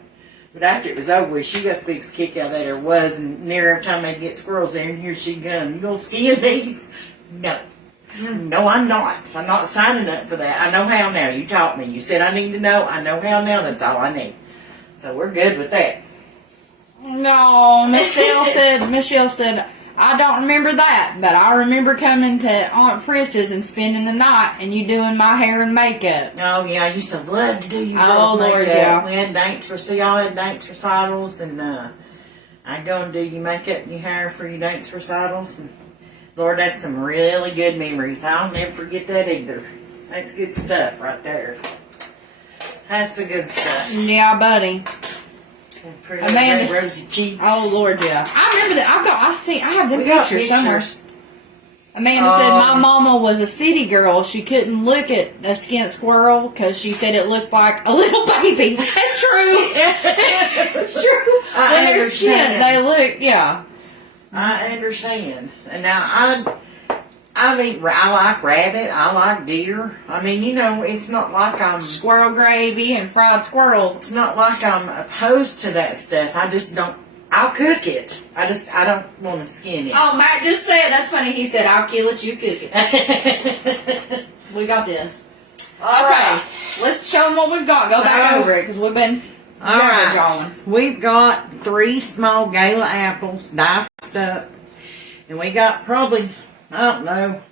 But after it was over with, she got the biggest kick out of that there was. And near every time they'd get squirrels there, and here she'd come. You gonna skin these? No. No, I'm not. I'm not signing up for that. I know how now. You taught me. You said I need to know. I know how now. That's all I need. So we're good with that. No, Michelle said, I don't remember that, but I remember coming to Aunt Pris's and spending the night and you doing my hair and makeup. Oh, yeah, I used to love to do your girls' makeup. Lord, yeah. We had dates y'all had dates recitals, and I'd go and do your makeup and your hair for your dates recitals. And Lord, that's some really good memories. I'll never forget that either. That's good stuff right there. That's the good stuff. Yeah, buddy. Pretty Amanda, rosy cheeks. Oh Lord, yeah. I remember that. I have them pictures somewhere. Amanda said my mama was a city girl. She couldn't look at a skinned squirrel because she said it looked like a little baby. That's true. It's true. When they're skinned, they look, yeah. I understand. And now I like rabbit. I like deer. I mean, you know, it's not like I'm squirrel gravy and fried squirrel. It's not like I'm opposed to that stuff. I just don't. I'll cook it. I don't want to skin it. Oh, Matt just said, that's funny. He said, I'll kill it, you cook it. We got this. All right. Let's show them what we've got. Go back over it because we've been drawing. We've got 3 small gala apples diced up. And we got probably, I don't know,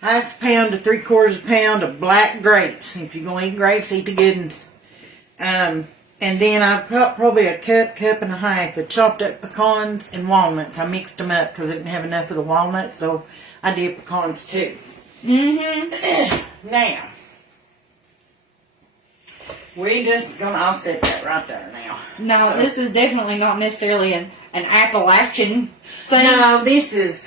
half a pound to 3/4 pound of black grapes. If you're going to eat grapes, eat the good ones. And then I've got probably a cup and a half of chopped up pecans and walnuts. I mixed them up because I didn't have enough of the walnuts, so I did pecans too. Now, we're just going to, I'll set that right there now. No, so, this is definitely not necessarily an Appalachian thing. No, this is...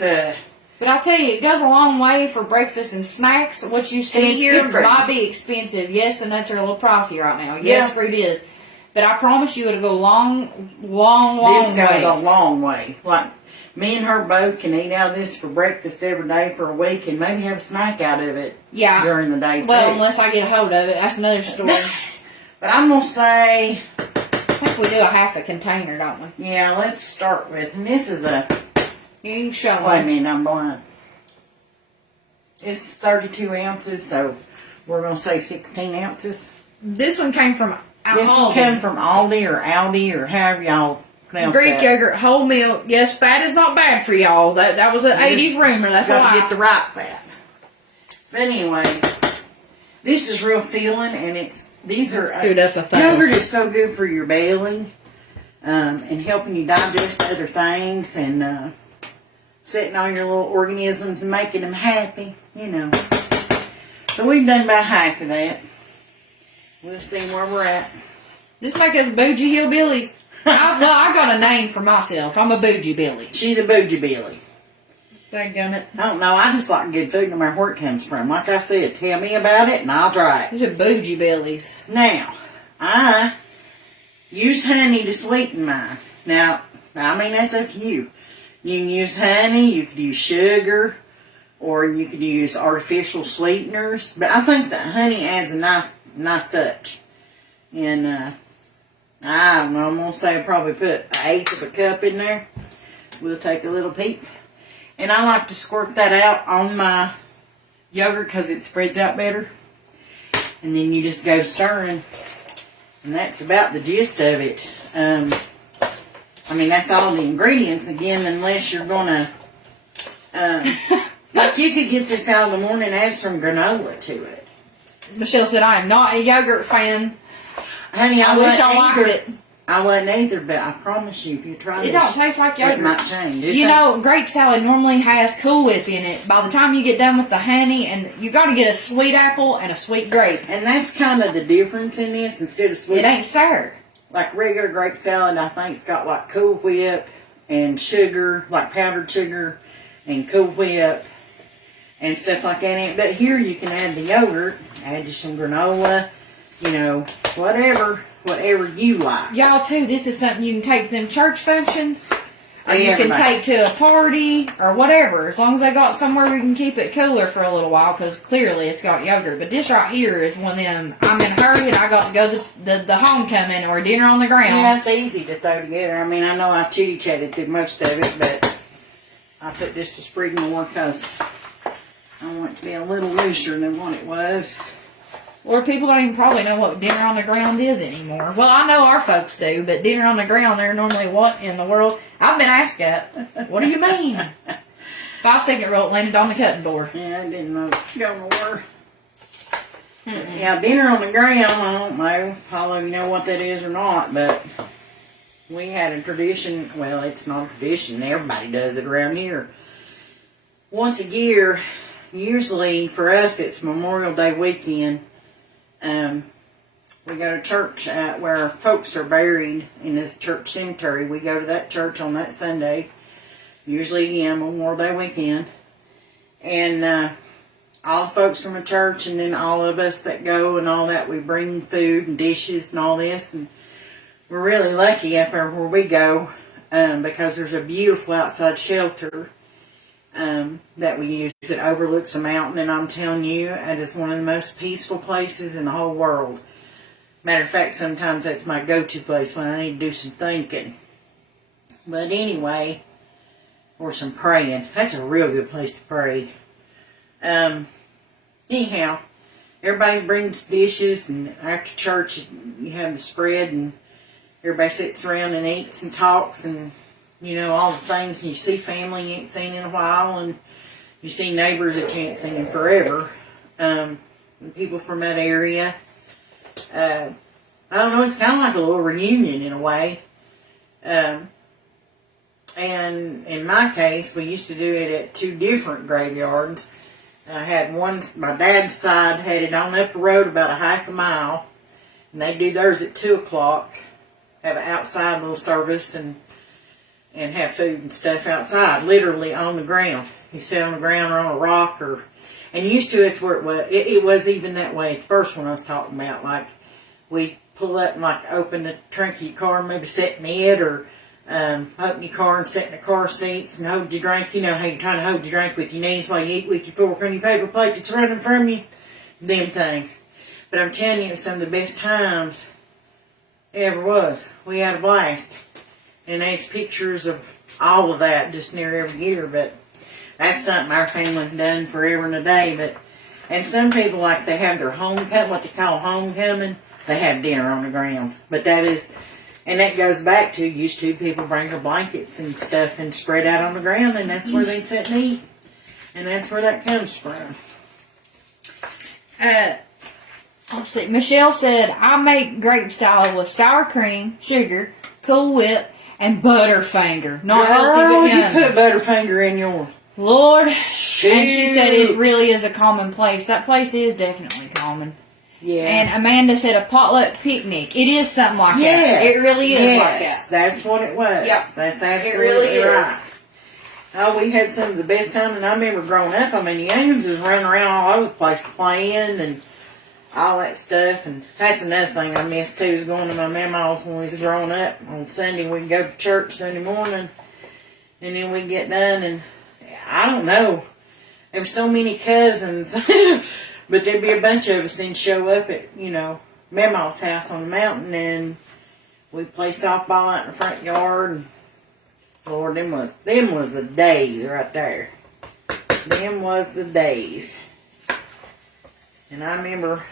But I tell you, it goes a long way for breakfast and snacks. What you see here might be expensive. Yes, the nuts are a little pricey right now. Yes, fruit is. But I promise you it'll go long This goes ways. a long way. Like, me and her both can eat out of this for breakfast every day for a week and maybe have a snack out of it during the day, Well, unless I get a hold of it. That's another story. But I'm going to say... I think we do a half a container, don't we? Yeah, let's start with... And this is a... You can show me. Wait a minute, I'm blind. It's 32 ounces, so we're going to say 16 ounces. This one came from Aldi. This one came from Aldi or Aldi or however y'all pronounce Greek that. yogurt, whole milk. Yes, fat is not bad for y'all. That was an 80s rumor. That's a lie. Got to get the right fat. But anyway, this is real filling, and these are... Yogurt is so good for your belly and helping you digest other things and... setting all your little organisms and making them happy, you know. So we've done about half of that. We'll see where we're at. This make us bougie hillbillies. I got a name for myself. I'm a bougie billy. She's a bougie billy. Dadgummit. I don't know. I just like good food no matter where it comes from. Like I said, tell me about it and I'll try it. These are bougie billies. Now, I use honey to sweeten mine. Now, I mean, that's up to you. You can use honey, you could use sugar, or you could use artificial sweeteners. But I think that honey adds a nice touch. And I don't know, I'm going to say probably put 1/8 of a cup in there. We'll take a little peep. And I like to squirt that out on my yogurt because it spreads out better. And then you just go stirring. And that's about the gist of it. I mean, that's all the ingredients, again, unless you're going to, like you could get this out in the morning and add some granola to it. Michelle said, I am not a yogurt fan. Honey, I wish I liked it. I wasn't either, but I promise you, if you try this, it don't taste like yogurt. It might change. You know, grape salad normally has Cool Whip in it. By the time you get done with the honey, and you got to get a sweet apple and a sweet grape. And that's kind of the difference in this. Instead of sweet, it ain't sour. Like regular grape salad, I think it's got like Cool Whip and sugar, like powdered sugar and Cool Whip and stuff like that in it. But here you can add the yogurt, add you some granola, you know, whatever you like. Y'all too, this is something you can take to them church functions, or you can take to a party, or whatever, as long as they got somewhere we can keep it cooler for a little while, because clearly it's got yogurt. But this right here is one of them, I'm in a hurry and I got to go to the homecoming or dinner on the ground. Yeah, it's easy to throw together. I mean, I know I chitty-chatted through most of it, but I put just a sprig more because I want it to be a little looser than what it was. Or people don't even probably know what dinner on the ground is anymore. Well, I know our folks do, but dinner on the ground, they're normally what in the world? I've been asked that. What do you mean? 5-second roll landed on the cutting board. Yeah, I didn't know. Don't know. Yeah, dinner on the ground, I don't know. All of you know what that is or not, but we had a tradition. Well, it's not a tradition. Everybody does it around here. Once a year, usually for us, it's Memorial Day weekend. We go to church where our folks are buried in the church cemetery. We go to that church on that Sunday, usually again Memorial Day weekend, and all the folks from the church, and then all of us that go and all that, we bring food and dishes and all this, and we're really lucky up there where we go because there's a beautiful outside shelter that we use. It overlooks a mountain, and I'm telling you, it is one of the most peaceful places in the whole world. Matter of fact, sometimes that's my go-to place when I need to do some thinking. But anyway, or some praying. That's a real good place to pray. Anyhow, everybody brings dishes, and after church, you have the spread, and everybody sits around and eats and talks, and you know, all the things. And you see family you ain't seen in a while, and you see neighbors that you ain't seen in forever. And people from that area. I don't know, it's kind of like a little reunion in a way. And in my case, we used to do it at 2 different graveyards. I had one, my dad's side had it on up the road about a half a mile. And they do theirs at 2 o'clock. Have an outside little service and have food and stuff outside, literally on the ground. You sit on the ground or on a rock, and used to it's where it was. It was even that way. The first one I was talking about, like we pull up and like open the trunk of your car, maybe sit in it, or open your car and sit in the car seats and hold your drink. You know how you're trying to hold your drink with your knees while you eat with your fork on your paper plate that's running from you. Them things. But I'm telling you, it was some of the best times it ever was. We had a blast. And there's pictures of all of that just near every year, but that's something our family's done forever and a day. And some people, like, they have their homecoming, what they call homecoming, they have dinner on the ground. But that is, and that goes back to, used to people bring their blankets and stuff and spread out on the ground, and that's where they'd sit and eat. And that's where that comes from. Let's see. Michelle said, I make grape salad with sour cream, sugar, Cool Whip, and Butterfinger. Not healthy, but yummy. You put Butterfinger in yours. Lord. Shoot. And she said it really is a common place. That place is definitely common. Yeah. And Amanda said a potluck picnic. It is something like that. It really is like that. That's what it was. Yep. That's absolutely it really right. Is. Oh, we had some of the best time, and I remember growing up. I mean, the youngins was running around all over the place playing, and all that stuff. And that's another thing I miss too, is going to my mama's when we was growing up. On Sunday we'd go to church Sunday morning, and then we'd get done, and I don't know, there were so many cousins, but there'd be a bunch of us then show up at, mama's house on the mountain, and we'd play softball out in the front yard. And Lord, them was the days right there. Them was the days. And I remember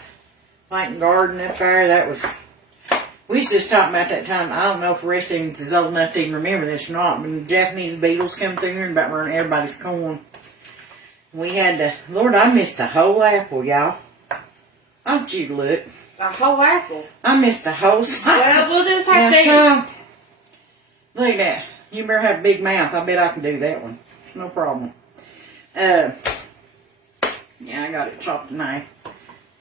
planting garden up there. We was just talking about that time. I don't know if the rest of them is old enough to even remember this or not, but the Japanese beetles come through here and about burning everybody's corn. We had to, Lord, I missed a whole apple, y'all. Don't you look. A whole apple? I missed a whole slice. Well, we'll just have to eat. Look at that. You better have a big mouth. I bet I can do that one. No problem. Yeah, I got it chopped knife.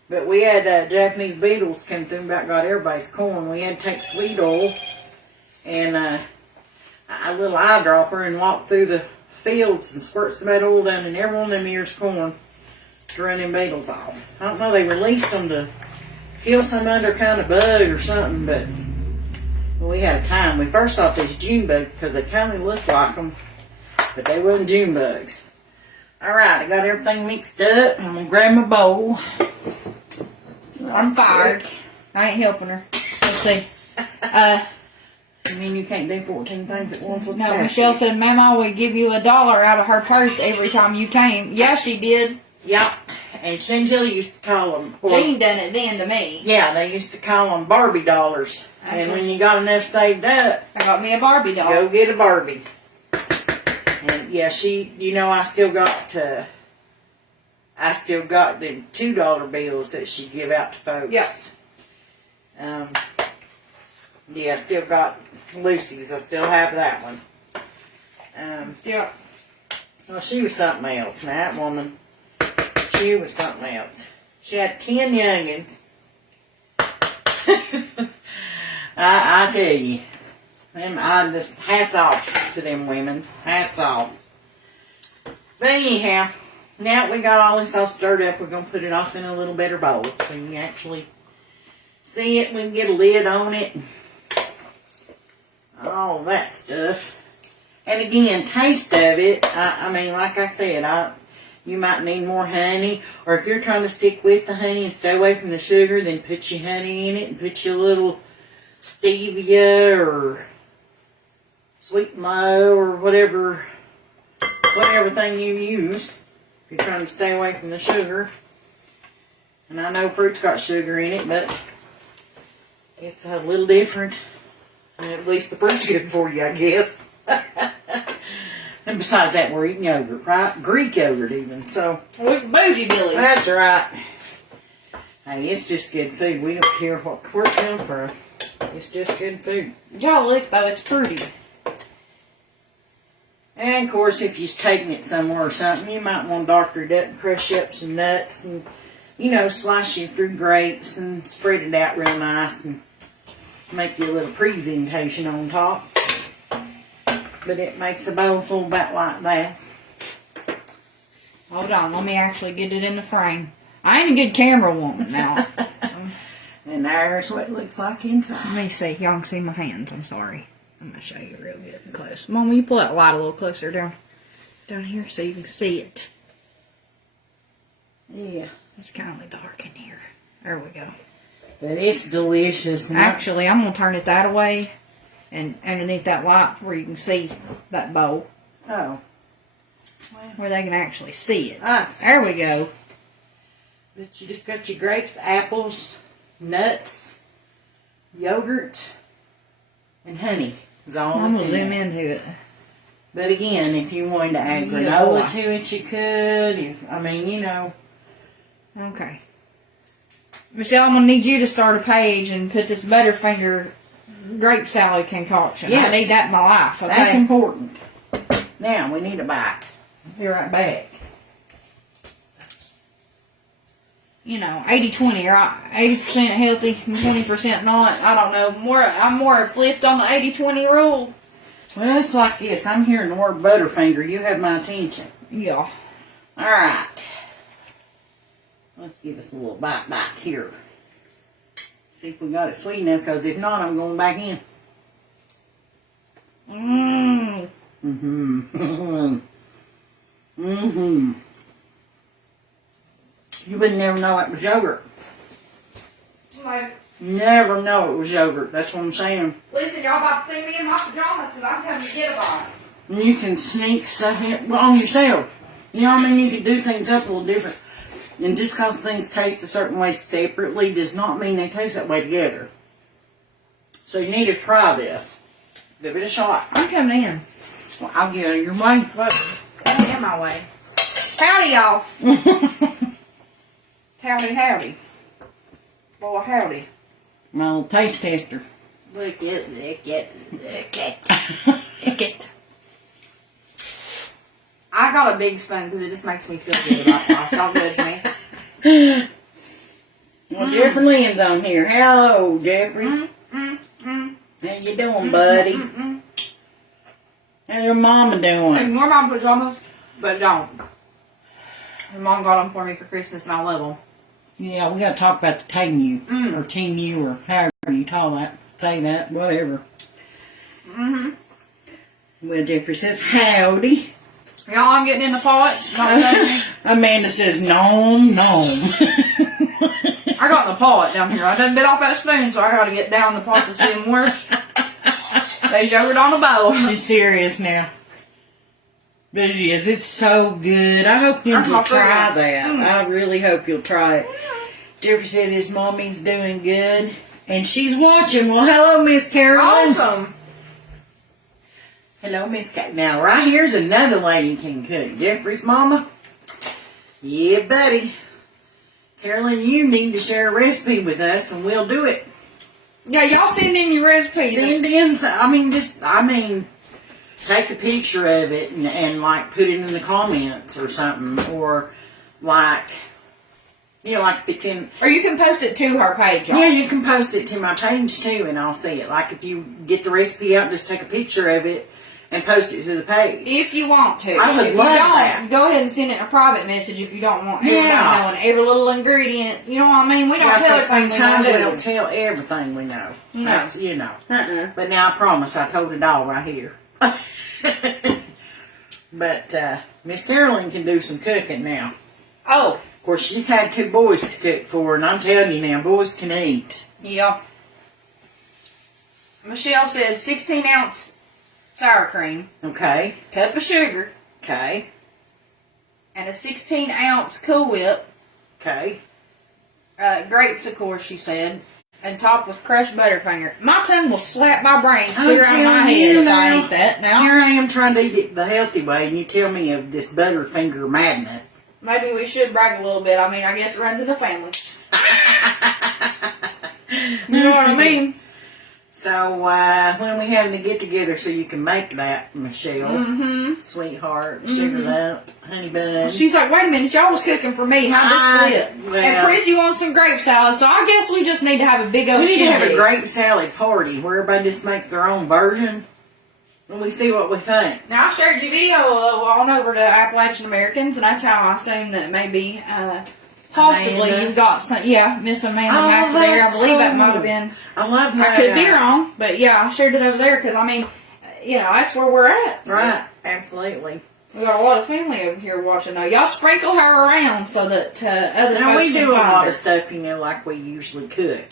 But we had Japanese beetles come through and about got everybody's corn. We had to take sweet oil and a little eyedropper and walk through the fields and squirt some of that oil down in every one of them ears corn to run them beetles off. I don't know, they released them to kill some other kind of bug or something, but we had a time. We first thought they was June bugs because they kind of looked like them, but they wasn't June bugs. Alright, I got everything mixed up. I'm going to grab my bowl. I'm fired. I ain't helping her. Let's see. You mean you can't do 14 things at once? No, Michelle said Mama would give you $1 out of her purse every time you came. Yeah, she did. Yep. And Chantel used to call them. Jean done it then to me. Yeah, they used to call them Barbie dollars. And when you got enough saved up, I got me a Barbie doll. Go get a Barbie. And yeah, I still got them $2 bills that she give out to folks. Yes. Yeah, I still got Lucy's. I still have that one. Yeah. Well, she was something else. Now, that woman, she was something else. She had 10 youngins. I tell you, hats off to them women. Hats off. But anyhow, now that we got all this all stirred up, we're going to put it off in a little better bowl so you can actually see it. We can get a lid on it. All that stuff. And again, taste of it, I mean, like I said, you might need more honey. Or if you're trying to stick with the honey and stay away from the sugar, then put your honey in it and put your little stevia or sweet and low or whatever thing you use if you're trying to stay away from the sugar. And I know fruit's got sugar in it, but it's a little different. And at least the fruit's good for you, I guess. And besides that, we're eating yogurt, right? Greek yogurt even. So Look at bougie Billy. that's right. Hey, it's just good food. We don't care where it comes from. It's just good food. Y'all look though, it's pretty. And of course, if you're taking it somewhere or something, you might want to doctor it up and crush up some nuts and, slice you through grapes and spread it out real nice and make you a little presentation on top. But it makes a bowl full about like that. Hold on, let me actually get it in the frame. I ain't a good camera woman now. And there's what it looks like inside. Let me see. Y'all can see my hands. I'm sorry. I'm going to show you real good up and close. Mom, will you pull that light a little closer down here so you can see it? Yeah. It's kind of dark in here. There we go. But it's delicious. Actually, I'm going to turn it that way and underneath that light where you can see that bowl. Oh. Where they can actually see it. That's there we go. But you just got your grapes, apples, nuts, yogurt, and honey. Is all I'm going to in zoom there. into it. But again, if you wanted to add granola to it, you could. Okay. Michelle, I'm going to need you to start a page and put this Butterfinger grape salad concoction. Yes. I need that in my life. Okay? That's important. Now, we need a bite. I'll be right back. 80-20, right? 80% healthy and 20% not. I don't know. I'm more flipped on the 80-20 rule. Well, it's like this. I'm hearing the word Butterfinger. You have my attention. Yeah. Alright. Let's give us a little bite back here. See if we got it sweet enough, because if not, I'm going back in. Mmm. Mm-hmm. Mm-hmm. You would never know it was yogurt. Like, Never know it was yogurt. That's what I'm saying. listen, y'all about to see me in my pajamas because I'm coming to get a bite. And you can sneak stuff in on yourself. You know what I mean? You can do things up a little different. And just because things taste a certain way separately does not mean they taste that way together. So you need to try this. Give it a shot. I'm coming in. Well, I'll get out of your way. Look, coming in my way. Howdy, y'all. Howdy, howdy. Boy, howdy. My little taste tester. Look it, look it, look it, look it. I got a big spoon because it just makes me feel good about life. Don't judge me. Well, Jeffrey Lynn's on here. Hello, Jeffrey. How you doing, buddy? How's your mama doing? Ignore my pajamas, but don't. Your mom got them for me for Christmas and I love them. Yeah, we got to talk about the Team or Team U, or however you call that. Say that, whatever. Well, Jeffrey says, howdy. Y'all, I'm getting in the pot. Not touching. Amanda says, nom, nom. I got in the pot down here. I done bit off that spoon, so I got to get down the pot that's getting worse. There's yogurt on the bowl. She's serious now. But it is. It's so good. I hope you'll try that. I really hope you'll try it. Jeffrey said his mommy's doing good. And she's watching. Well, hello, Miss Carolyn. Awesome. Hello, Miss Cat. Now, right here's another lady can cook. Jeffrey's mama. Yeah, buddy. Carolyn, you need to share a recipe with us, and we'll do it. Yeah, y'all send in your recipes. Send in, take a picture of it and like put it in the comments or something, or like, like if it's in. Or you can post it to her page. Y'all. Yeah, you can post it to my page too, and I'll see it. Like if you get the recipe out, just take a picture of it and post it to the page. If you want to. I would if love you don't, that. Go ahead and send it in a private message if you don't want everybody knowing every little ingredient. You know what I mean? We don't tell everything sometimes we we know. don't tell everything we know. No. That's, But now I promise I told it all right here. But Miss Carolyn can do some cooking now. Oh. Of course, she's had 2 boys to cook for, and I'm telling you now, boys can eat. Yeah. Michelle said 16-ounce sour cream. Okay. Cup of sugar. Okay. And a 16-ounce Cool Whip. Okay. Grapes, of course, she said. And topped with crushed Butterfinger. My tongue will slap my brains clear out of my head if I eat that now. Here I am trying to eat it the healthy way, and you tell me of this Butterfinger madness. Maybe we should brag a little bit. I mean, I guess it runs in the family. You know what I mean? So, when we having to get together so you can make that, Michelle? Sweetheart, sugar lump, honey bun. She's like, wait a minute, y'all was cooking for me. How'd this flip? Well, and Chrissy wants some grape salad, so I guess we just need to have a big old we need to have a shindig. grape salad party where everybody just makes their own version. And we see what we think. Now, I shared your video on over to Appalachian Americans, and that's how I assume that maybe, possibly Amanda. you've got some, Miss Amanda back there. I believe that might have been. I love her. I could be wrong, but yeah, I shared it over there because, I mean, that's where we're at. Right, absolutely. We got a lot of family over here watching now. Y'all sprinkle her around so that other Now, folks we can do a find lot her. of stuff, like we usually cook,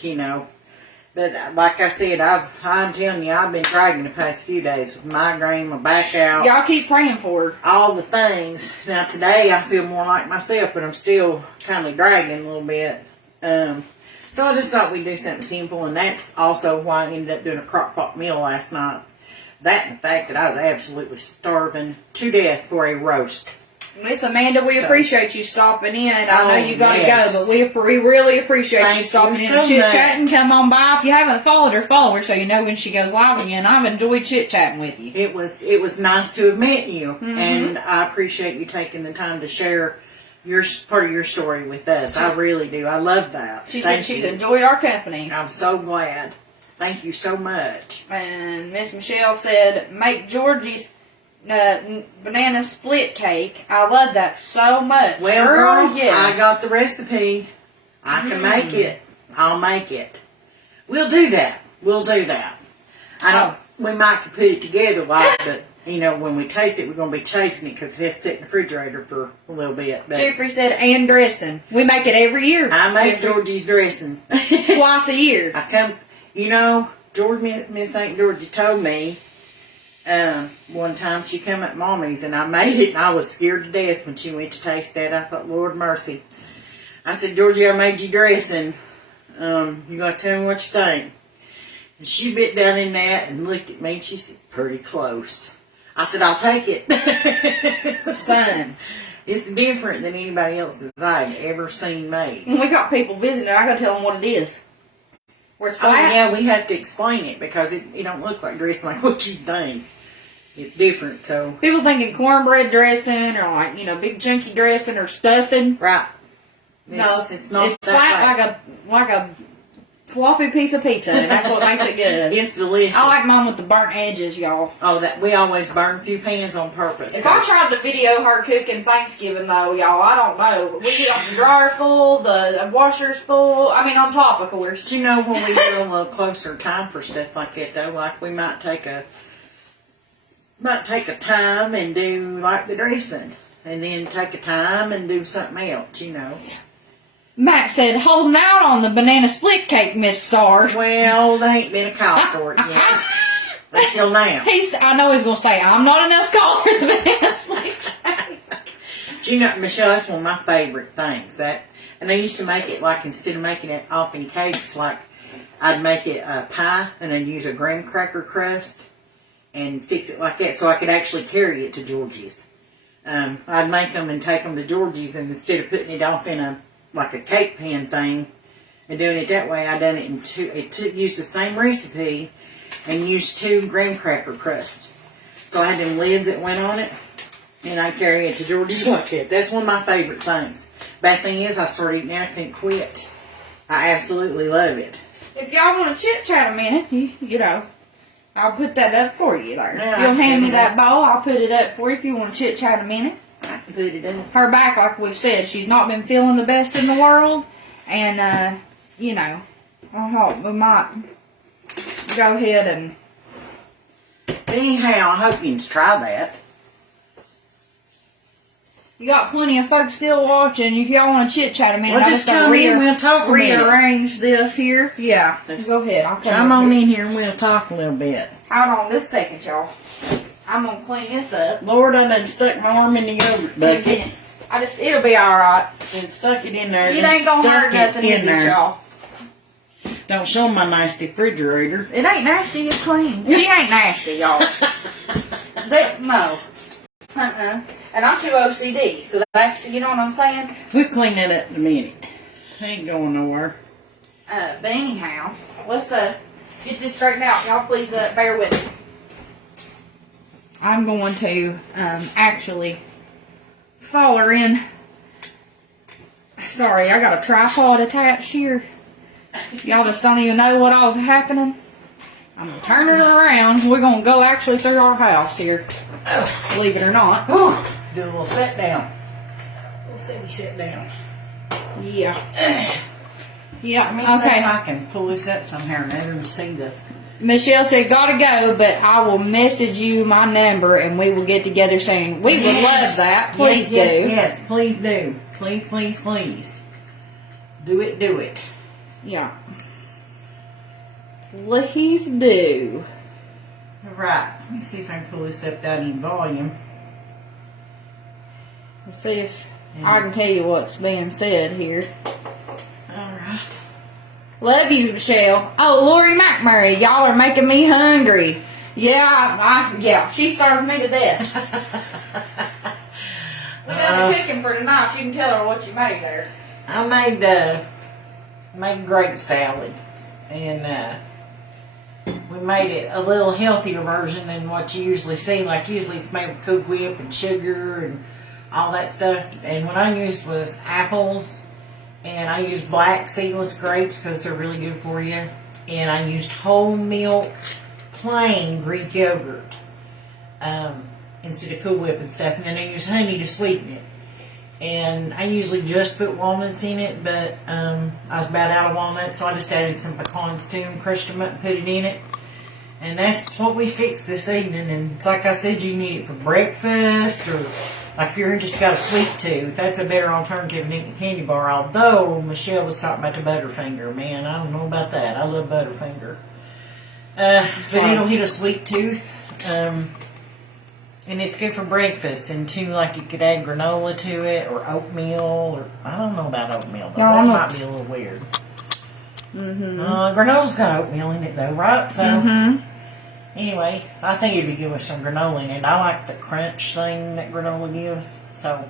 But like I said, I'm telling you, I've been dragging the past few days with migraine, my back out. Y'all keep praying for her. All the things. Now today I feel more like myself, but I'm still kind of dragging a little bit. So I just thought we'd do something simple, and that's also why I ended up doing a crock pot meal last night. That and the fact that I was absolutely starving to death for a roast. Miss Amanda, we appreciate you stopping in. I know you gotta yes. go, but we really appreciate you stopping in so and chit-chatting. Come on by. If you haven't followed her, follow her so you know when she goes live again. I've enjoyed chit-chatting with you. It was nice to have met you, and I appreciate you taking the time to share your part of your story with us. I really do. I love that. She said she's enjoyed our company. I'm so glad. Thank you so much. And Miss Michelle said, make Georgie's banana split cake. I love that so much. Well, girl, yeah. I got the recipe. I can make it. I'll make it. We'll do that. We'll do that. I don't. We might could put it together, like, but you know, when we taste it, we're gonna be chasing it because it has to sit in the refrigerator for a little bit. But Jeffrey said, and dressing. We make it every year. I make Georgie's dressing twice a year. I come. You know, Miss Aunt Georgie told me one time she come at Mommy's and I made it and I was scared to death when she went to taste that. I thought, Lord mercy. I said, Georgie, I made you dressing. You gotta tell me what you think. And she bit down in that and looked at me and she said, pretty close. I said, I'll take it. Son. It's different than anybody else's I've ever seen made. When we got people visiting, I gotta tell them what it is. Where it's flat. Oh, yeah, we have to explain it because it don't look like dressing like what you think. It's different, so. People thinking cornbread dressing or like, big chunky dressing or stuffing. Right. It's not. It's that flat like a floppy piece of pizza, and that's what makes it good. It's delicious. I like mine with the burnt edges, y'all. Oh, that we always burn a few pans on purpose. If I tried to video her cooking Thanksgiving, though, y'all, I don't know. We got the dryer full, the washer's full. I mean, on top, of course. But you know, when we get a little closer time for stuff like that, though, like we might take a time and do like the dressing, and then take a time and do something else, Matt said, holding out on the banana split cake, Miss Star. Well, there ain't been a call for it yet. Until now. I know he's going to say, I'm not enough call for the banana split cake. But Michelle, that's one of my favorite things. And I used to make it like, instead of making it off in cakes, like I'd make it a pie and I'd use a graham cracker crust and fix it like that so I could actually carry it to Georgie's. I'd make them and take them to Georgie's, and instead of putting it off in like a cake pan thing and doing it that way, I done it in two. Used the same recipe and used 2 graham cracker crusts. So I had them lids that went on it, and I carry it to Georgie's like that. That's one of my favorite things. Bad thing is, I started eating it, I can't quit. I absolutely love it. If y'all want to chit chat a minute, I'll put that up for you there. Yeah, if you'll hand me that bowl, I'll put it up for you if you want to chit chat a minute. I can put it in. Her back, like we've said, she's not been feeling the best in the world. And, we might go ahead and... Anyhow, I hope you can try that. You got plenty of folks still watching. If y'all want to chit chat a minute, Well, just come in, we'll talk a minute. Rearrange this here. Yeah, go ahead. I'll come on in here and we'll talk a little bit. Hold on just a second, y'all. I'm going to clean this up. Lord, I done stuck my arm in the yogurt bucket. It'll be alright. And stuck it in there. It ain't going to hurt nothing, is it, y'all? Don't show my nasty refrigerator. It ain't nasty, it's clean. She ain't nasty, y'all. No. And I'm too OCD, so that's, you know what I'm saying? We'll clean that up in a minute. Ain't going nowhere. But anyhow, let's get this straightened out. Y'all please bear with us. I'm going to actually fall her in. Sorry, I got a tripod attached here. Y'all just don't even know what all was happening. I'm going to turn it around. We're going to go actually through our house here. Believe it or not. Ooh, do a little sit down. A little sit down. Yeah. Yeah, Let me see if I can pull this up somehow or another and see the... Michelle said, gotta go, but I will message you my number and we will get together soon. We would love that. Please do. Yes, please do. Please, please, please. Do it. Yeah. Please do. Alright, let me see if I can pull this up down in volume. Let's see if I can tell you what's being said here. Alright. Love you, Michelle. Oh, Lori McMurray, y'all are making me hungry. Yeah, she starves me to death. We done the cooking for tonight. You can tell her what you made there. I made grape salad, and we made it a little healthier version than what you usually see. Like usually it's made with Coke Whip and sugar and all that stuff. And what I used was apples, and I used black seedless grapes because they're really good for you. And I used whole milk, plain Greek yogurt. And instead of Cool Whip and stuff, and then I use honey to sweeten it. And I usually just put walnuts in it, but I was about out of walnuts, so I just added some pecans to them, crushed them up and put it in it. And that's what we fixed this evening. And like I said, you can eat it for breakfast, or like if you're just got a sweet tooth, that's a better alternative than eating a candy bar. Although Michelle was talking about the Butterfinger. Man, I don't know about that. I love Butterfinger. But it'll hit a sweet tooth. And it's good for breakfast. And too, like you could add granola to it, or oatmeal, or I don't know about oatmeal, though. That might be a little weird. Granola's got oatmeal in it, though, right? So, anyway, I think it'd be good with some granola in it. I like the crunch thing that granola gives. So,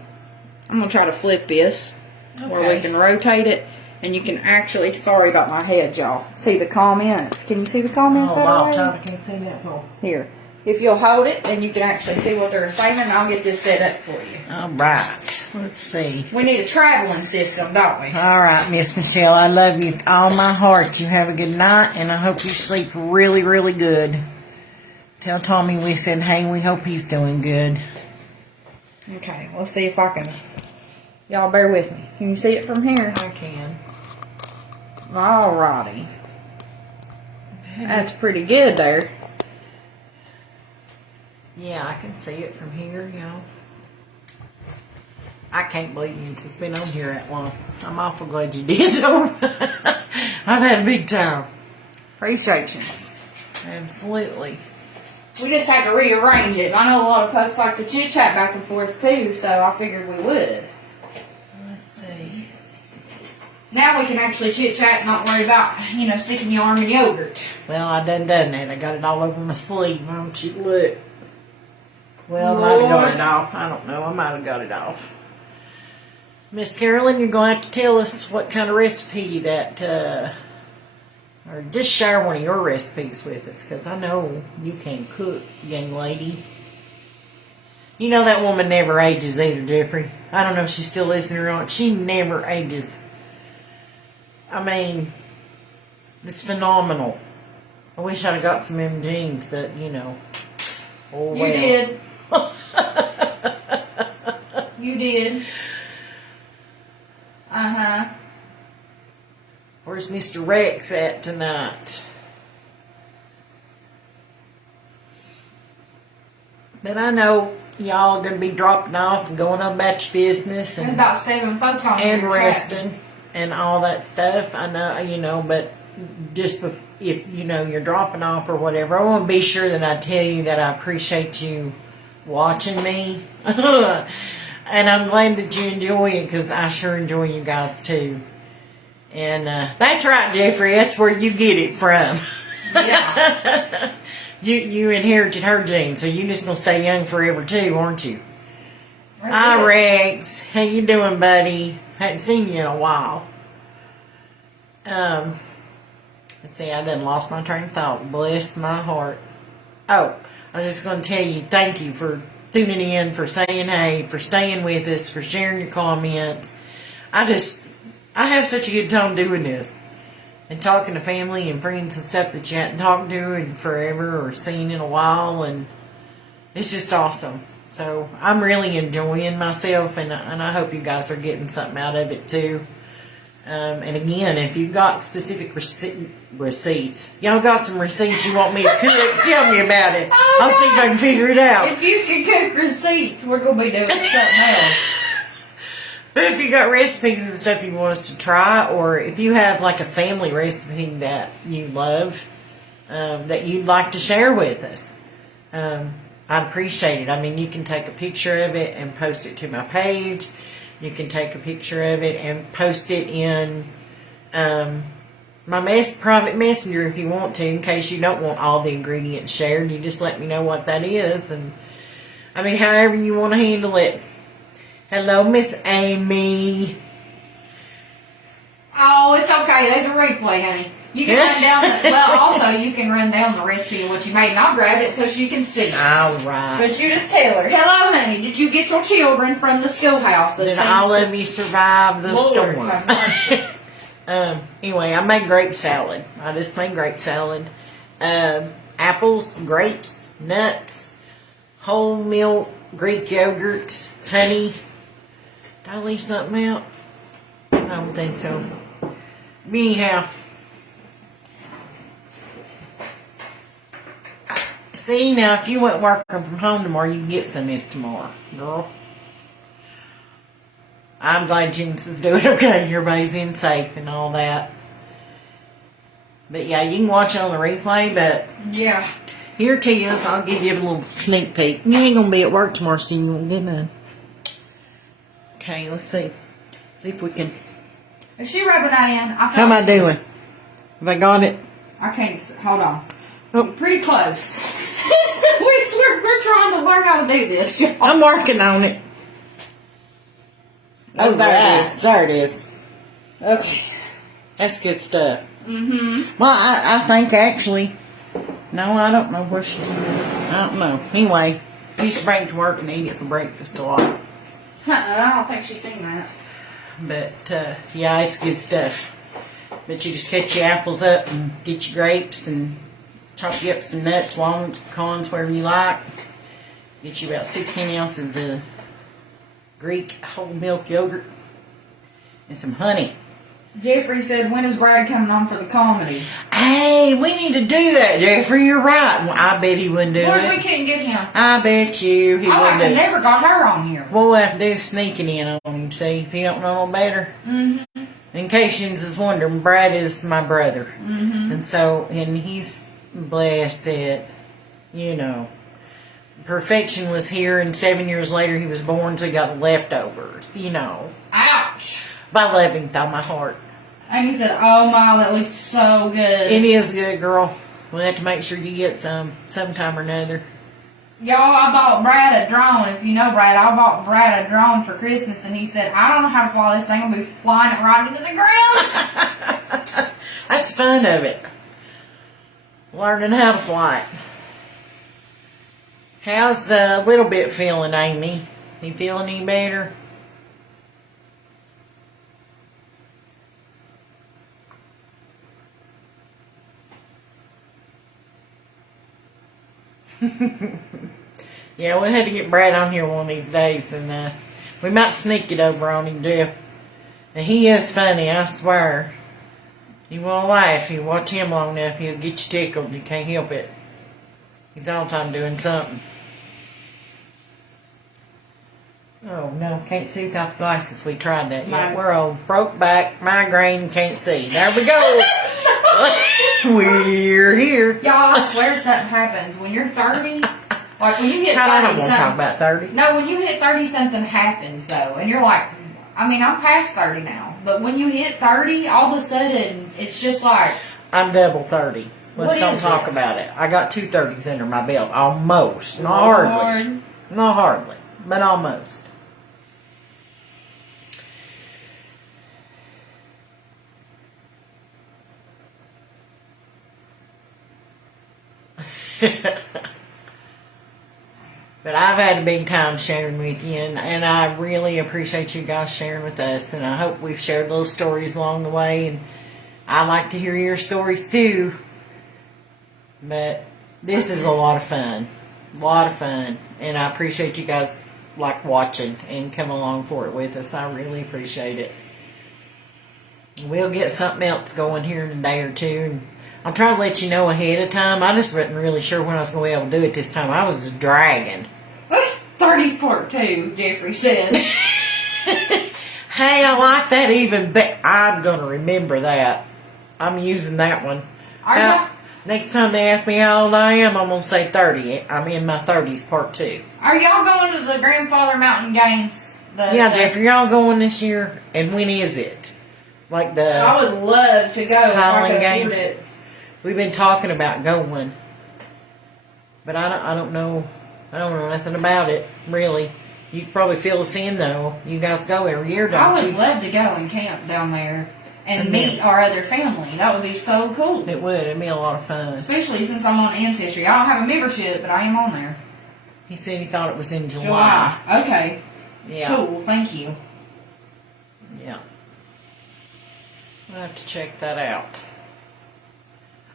I'm going to try to flip this where we can rotate it. And you can actually, sorry about my head, y'all. See the comments? Can you see the comments? Oh, wow, I can't see that one. Here. If you'll hold it, then you can actually see what they're saying, and I'll get this set up for you. All right. Let's see. We need a traveling system, don't we? All right, Miss Michelle. I love you with all my heart. You have a good night, and I hope you sleep really, really good. Tell Tommy we said, hey, we hope he's doing good. Okay, let's see if I can. Y'all bear with me. Can you see it from here? I can. Alrighty. That's pretty good there. Yeah, I can see it from here, you know. I can't believe it's been on here that long. I'm awful glad you did. I've had a big time. Appreciations. Absolutely. We just had to rearrange it. I know a lot of folks like to chit chat back and forth too, so I figured we would. Let's see. Now we can actually chit chat and not worry about, sticking your arm in yogurt. Well, I done that. I got it all over my sleeve. Why don't you look? Well, I might have got it off. I don't know. I might have got it off. Miss Carolyn, you're going to have to tell us what kind of recipe that, or just share one of your recipes with us, because I know you can cook, young lady. You know that woman never ages either, Jeffrey. I don't know if she's still listening or not. She never ages. I mean, it's phenomenal. I wish I'd have got some of them jeans, but, oh well. You did. You did. Uh-huh. Where's Mr. Rex at tonight? But I know y'all are going to be dropping off and going on about your business. There's about 7 folks on and here resting chatting. And all that stuff. I know, but just if, you're dropping off or whatever, I want to be sure that I tell you that I appreciate you watching me. And I'm glad that you enjoy it, because I sure enjoy you guys too. And that's right, Jeffrey. That's where you get it from. Yeah. You inherited her genes, so you just gonna stay young forever too, aren't you? Hi, Rex. How you doing, buddy? Hadn't seen you in a while. Let's see. I done lost my train of thought. Bless my heart. Oh, I was just gonna tell you, thank you for tuning in, for saying hey, for staying with us, for sharing your comments. I have such a good time doing this. And talking to family and friends and stuff that you hadn't talked to in forever or seen in a while. And it's just awesome. So I'm really enjoying myself, and I hope you guys are getting something out of it too. And again, if you've got specific receipts, y'all got some receipts you want me to cook, tell me about it. I'll see if I can figure it out. If you can cook receipts, we're going to be doing something else. But if you got recipes and stuff you want us to try, or if you have like a family recipe that you love, that you'd like to share with us, I'd appreciate it. I mean, you can take a picture of it and post it to my page. You can take a picture of it and post it in my private messenger if you want to, in case you don't want all the ingredients shared. You just let me know what that is, and I mean, however you want to handle it. Hello, Miss Amy. Oh, it's okay. There's a replay, honey. You can run down also you can run down the recipe of what you made, and I'll grab it so she can see it. All right. But you just tell her, hello, honey, did you get your children from the schoolhouse? Did all of you survive the storm? Anyway, I made grape salad. I just made grape salad. Apples, grapes, nuts, whole milk Greek yogurt, honey. Did I leave something out? I don't think so. Anyhow. See, now if you went working from home tomorrow, you can get some of this tomorrow, girl. I'm glad Jens is doing okay and everybody's in safe and all that. But yeah, you can watch it on the replay, but yeah. Here it is. I'll give you a little sneak peek. You ain't gonna be at work tomorrow, so you won't get none. Okay, let's see. See if we can. Is she rubbing that in? How am I doing? Have I got it? I can't. Hold on. Oh. Pretty close. we're trying to learn how to do this. I'm working on it. Oh, there it is. There it is. Okay. That's good stuff. Mm-hmm. Well, I think actually. No, I don't know where she's. I don't know. Anyway, I used to bring it to work and eat it for breakfast a lot. I don't think she's seen that. But, yeah, it's good stuff. But you just cut your apples up and get your grapes and chop you up some nuts, walnuts, pecans, whatever you like. Get you about 16 ounces of Greek whole milk yogurt and some honey. Jeffrey said, when is Brad coming on for the comedy? Hey, we need to do that, Jeffrey. You're right. Well, I bet he wouldn't do it. Well, we couldn't get him. I bet you he wouldn't do it. I never got her on here. What we'll have to do is sneaking in on him, see, if you don't know no better. Mm-hmm. In case you is wondering, Brad is my brother. Mm-hmm. And he's blessed that, you know, perfection was here, and 7 years later he was born, so he got leftovers, you know. Ouch. But I love him with all my heart. Amy said, oh my, that looks so good. It is good, girl. We'll have to make sure you get some sometime or another. Y'all, I bought Brad a drone. If you know Brad, I bought Brad a drone for Christmas, and he said, I don't know how to fly this thing. I'll be flying it right into the ground. That's fun of it. Learning how to fly it. How's a little bit feeling, Amy? You feeling any better? Yeah, we'll have to get Brad on here one of these days, and we might sneak it over on him, Jeff. And he is funny, I swear. You won't laugh. You watch him long enough, he'll get you tickled. You can't help it. He's all the time doing something. Oh, no, can't see without the glasses. We tried that yet. We're old. Broke back, migraine, can't see. There we go. We're here. Y'all, I swear something happens. When you're 30, like when you hit 30 I don't want to talk about 30. No, when you hit 30, something happens, though. And you're like, I mean, I'm past 30 now. But when you hit 30, all of a sudden, it's just like... I'm double 30. Let's don't talk about it. I got 2 30s under my belt. Almost. Not hardly. Not hardly. But almost. But I've had a big time sharing with you, and I really appreciate you guys sharing with us, and I hope we've shared little stories along the way, and I like to hear your stories too. But this is a lot of fun. And I appreciate you guys like watching and come along for it with us. I really appreciate it. We'll get something else going here in a day or two, and I'll try to let you know ahead of time. I just wasn't really sure when I was going to be able to do it this time. I was just dragging. 30's part 2, Jeffrey says. Hey, I like that even better. I'm going to remember that. I'm using that one. Next time they ask me how old I am, I'm going to say 30. I'm in my 30s part 2. Are y'all going to the Grandfather Mountain Games? Jeffrey, y'all going this year? And when is it? Like the... I would love to go Highland if I could Games. afford it. We've been talking about going. But I don't know. I don't know nothing about it, really. You could probably fill us in, though. You guys go every year, don't you? I would love to go and camp down there and meet our other family. That would be so cool. It would. It'd be a lot of fun. Especially since I'm on Ancestry. I don't have a membership, but I am on there. He said he thought it was in July. Okay. Yeah. Cool. Thank you. Yeah. I'll have to check that out.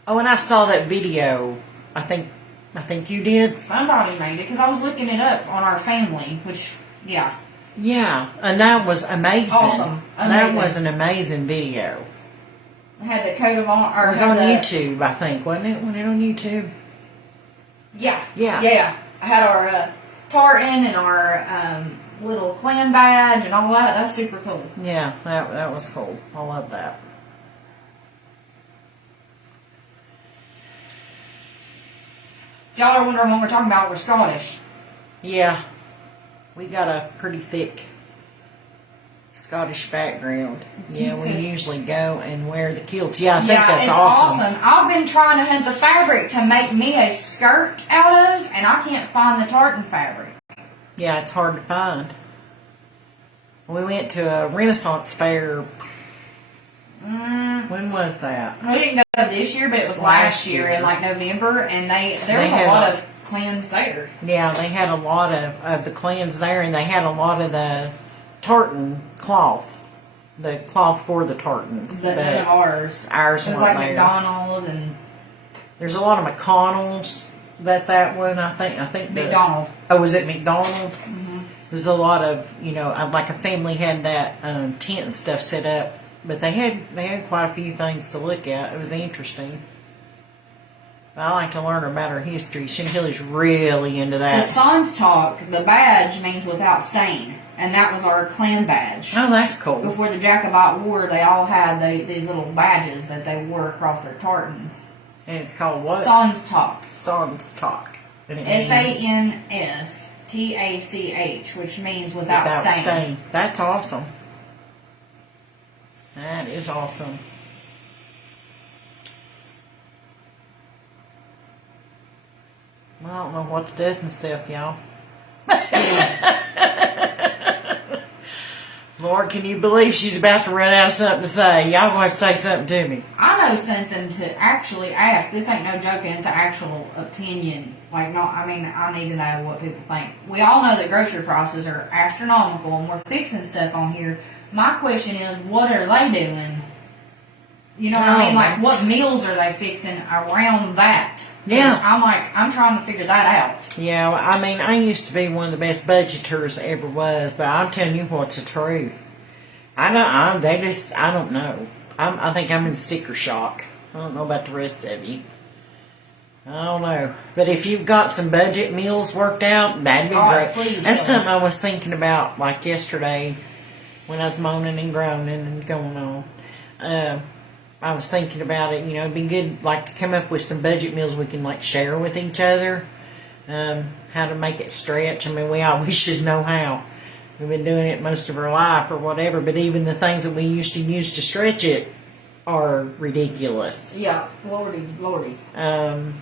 Oh, and I saw that video. I think I think you did. Somebody made it because I was looking it up on our family, which, yeah. Yeah, and that was amazing. Awesome. That was an amazing video. It had the coat of arms. It was on YouTube, I think, wasn't it? Wasn't it on YouTube? Yeah. Yeah. Yeah. I had our tartan and our little clan badge and all that. That's super cool. Yeah, that was cool. I love that. If y'all are wondering what we're talking about, we're Scottish. Yeah. We got a pretty thick Scottish background. Yeah, we usually go and wear the kilts. Yeah, I think that's awesome. I've been trying to hunt the fabric to make me a skirt out of, and I can't find the tartan fabric. Yeah, it's hard to find. We went to a Renaissance fair. When was that? We didn't go this year, but it was last year in like November, and there was a lot of clans there. Yeah, they had a lot of the clans there, and they had a lot of the tartan cloth. The cloth for the tartans. But none of ours. Ours it was weren't like there. McDonald's and... There's a lot of McConnell's that one, I think. McDonald. Was it McDonald? Mm-hmm. There's a lot of, like a family had that tent and stuff set up. But they had quite a few things to look at. It was interesting. I like to learn about our history. Shinhilly's really into that. The Sans Talk, the badge means without stain. And that was our clan badge. Oh, that's cool. Before the Jacobite War, they all had these little badges that they wore across their tartans. And it's called what? Sans Talk. Sans Talk. SANSTACH, which means without stain. That's awesome. That is awesome. Well, I don't know what to do with myself, y'all. Lord, can you believe she's about to run out of something to say? Y'all gonna have to say something to me. I know something to actually ask. This ain't no joking. It's an actual opinion. I need to know what people think. We all know that grocery prices are astronomical, and we're fixing stuff on here. My question is, what are they doing? You know what I mean? Like, what meals are they fixing around that? Yeah. I'm trying to figure that out. Yeah, I used to be one of the best budgeters ever was, but I'm telling you what's the truth. I don't know. I think I'm in sticker shock. I don't know about the rest of you. I don't know. But if you've got some budget meals worked out, that'd be great. Please, that's something I was thinking about, like yesterday, when I was moaning and groaning and going on. I was thinking about it, it'd be good, like, to come up with some budget meals we can, like, share with each other. How to make it stretch. We always should know how. We've been doing it most of our life or whatever, but even the things that we used to use to stretch it are ridiculous. Yeah, lordy. I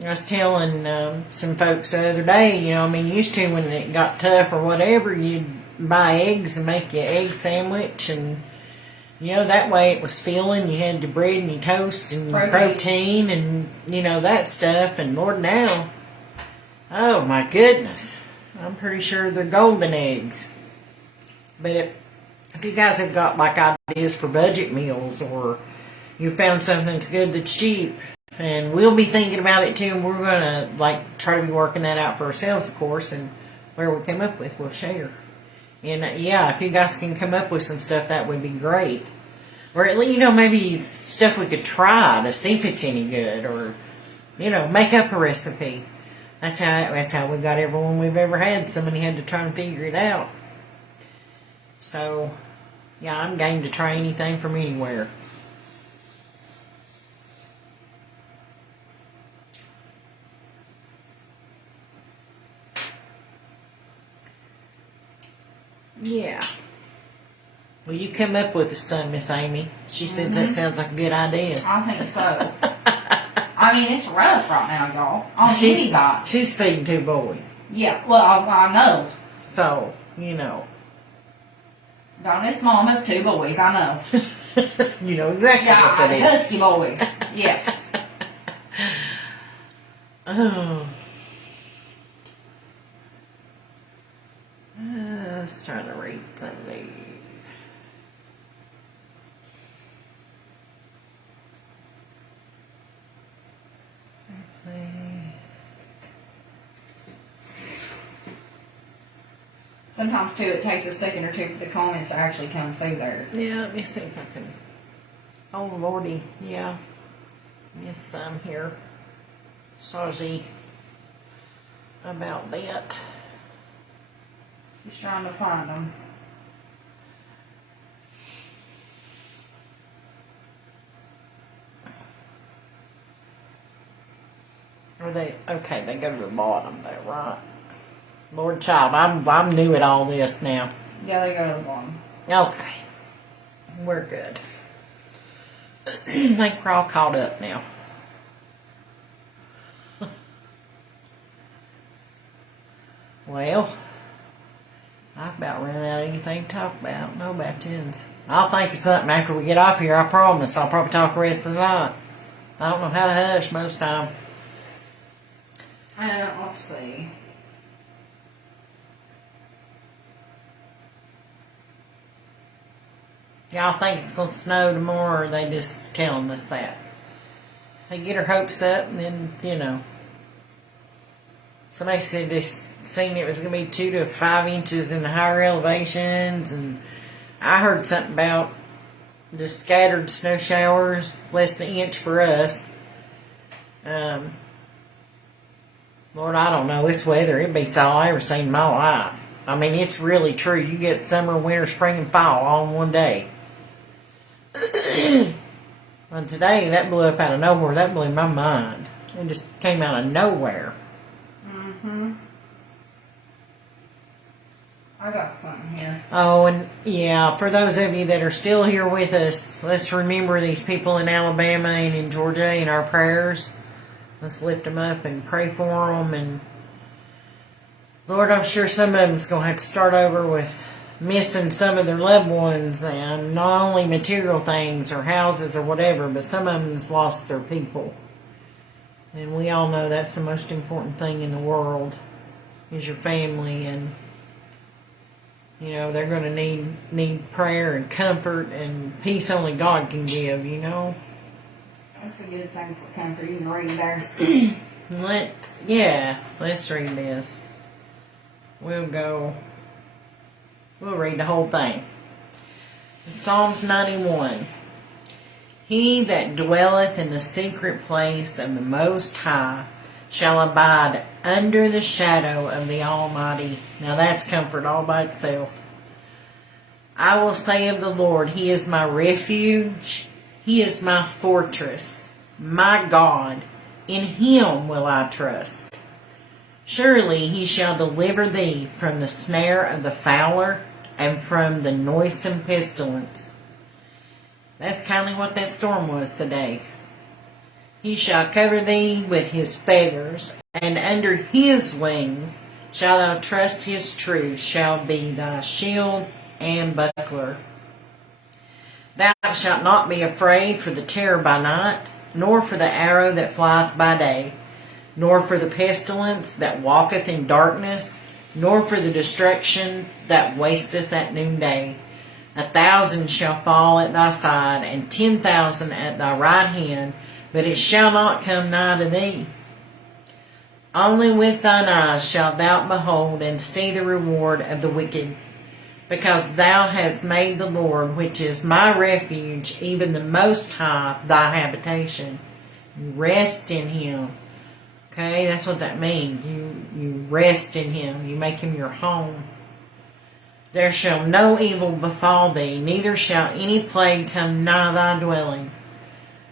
was telling some folks the other day, used to when it got tough or whatever, you'd buy eggs and make your egg sandwich, and that way it was filling. You had your bread and your toast and protein and that stuff. And Lord, now, oh my goodness, I'm pretty sure they're golden eggs. But if you guys have got like ideas for budget meals, or you found something that's good that's cheap, and we'll be thinking about it too, and we're gonna try to be working that out for ourselves, of course, and whatever we come up with, we'll share. And yeah, if you guys can come up with some stuff, that would be great. Or at least, maybe stuff we could try to see if it's any good, or make up a recipe. That's how we got everyone we've ever had. Somebody had to try and figure it out. So, yeah, I'm game to try anything from anywhere. Yeah. Well, you come up with some, Miss Amy. She said that sounds like a good idea. I think so. It's rough right now, y'all. On anybody. She's feeding 2 boys. Yeah, well, I know. So, Donna's mom of 2 boys, I know. You know exactly what that is. Husky boys, yes. Oh. Let's try to read some of these. Sometimes, too, it takes a second or two for the comments to actually come through there. Yeah, let me see if I can. Oh, Lordy, yeah. Missed some here. Sorry about that. She's trying to find them. Are they okay? They go to the bottom though, right? Lord child, I'm new at all this now. Yeah, they go to the bottom. Okay, we're good. I think we're all caught up now. Well, I've about run out of anything to talk about. No about tins. I'll think of something after we get off here. I promise. I'll probably talk the rest of the night. I don't know how to hush most time. Let's see. Y'all think it's going to snow tomorrow, or are they just telling us that? They get her hopes up, and then, you know. Somebody said they seen it was going to be 2 to 5 inches in the higher elevations, and I heard something about just scattered snow showers, less than an inch for us. Lord, I don't know. This weather, it beats all I ever seen in my life. I mean, it's really true. You get summer, winter, spring, and fall all in one day. Well, today, that blew up out of nowhere. That blew my mind. It just came out of nowhere. I got something here. Oh, and yeah, for those of you that are still here with us, let's remember these people in Alabama and in Georgia in our prayers. Let's lift them up and pray for them. And Lord, I'm sure some of them's going to have to start over with missing some of their loved ones, and not only material things or houses or whatever, but some of them's lost their people. And we all know that's the most important thing in the world, is your family. And you know, they're going to need prayer and comfort and peace only God can give, you know. That's a good thing for comfort. You can read there. Let's read this. We'll read the whole thing. Psalms 91. He that dwelleth in the secret place of the Most High shall abide under the shadow of the Almighty. Now that's comfort all by itself. I will say of the Lord, He is my refuge. He is my fortress, my God. In Him will I trust. Surely He shall deliver thee from the snare of the fowler and from the noisome pestilence. That's kind of what that storm was today. He shall cover thee with His feathers, and under His wings shalt thou trust. His truth shall be thy shield and buckler. Thou shalt not be afraid for the terror by night, nor for the arrow that flieth by day, nor for the pestilence that walketh in darkness, nor for the destruction that wasteth at noonday. 1,000 shall fall at thy side, and 10,000 at thy right hand, but it shall not come nigh to thee. Only with thine eyes shalt thou behold and see the reward of the wicked, because thou hast made the Lord, which is my refuge, even the Most High, thy habitation. You rest in Him. Okay, that's what that means. You rest in Him. You make Him your home. There shall no evil befall thee, neither shall any plague come nigh thy dwelling.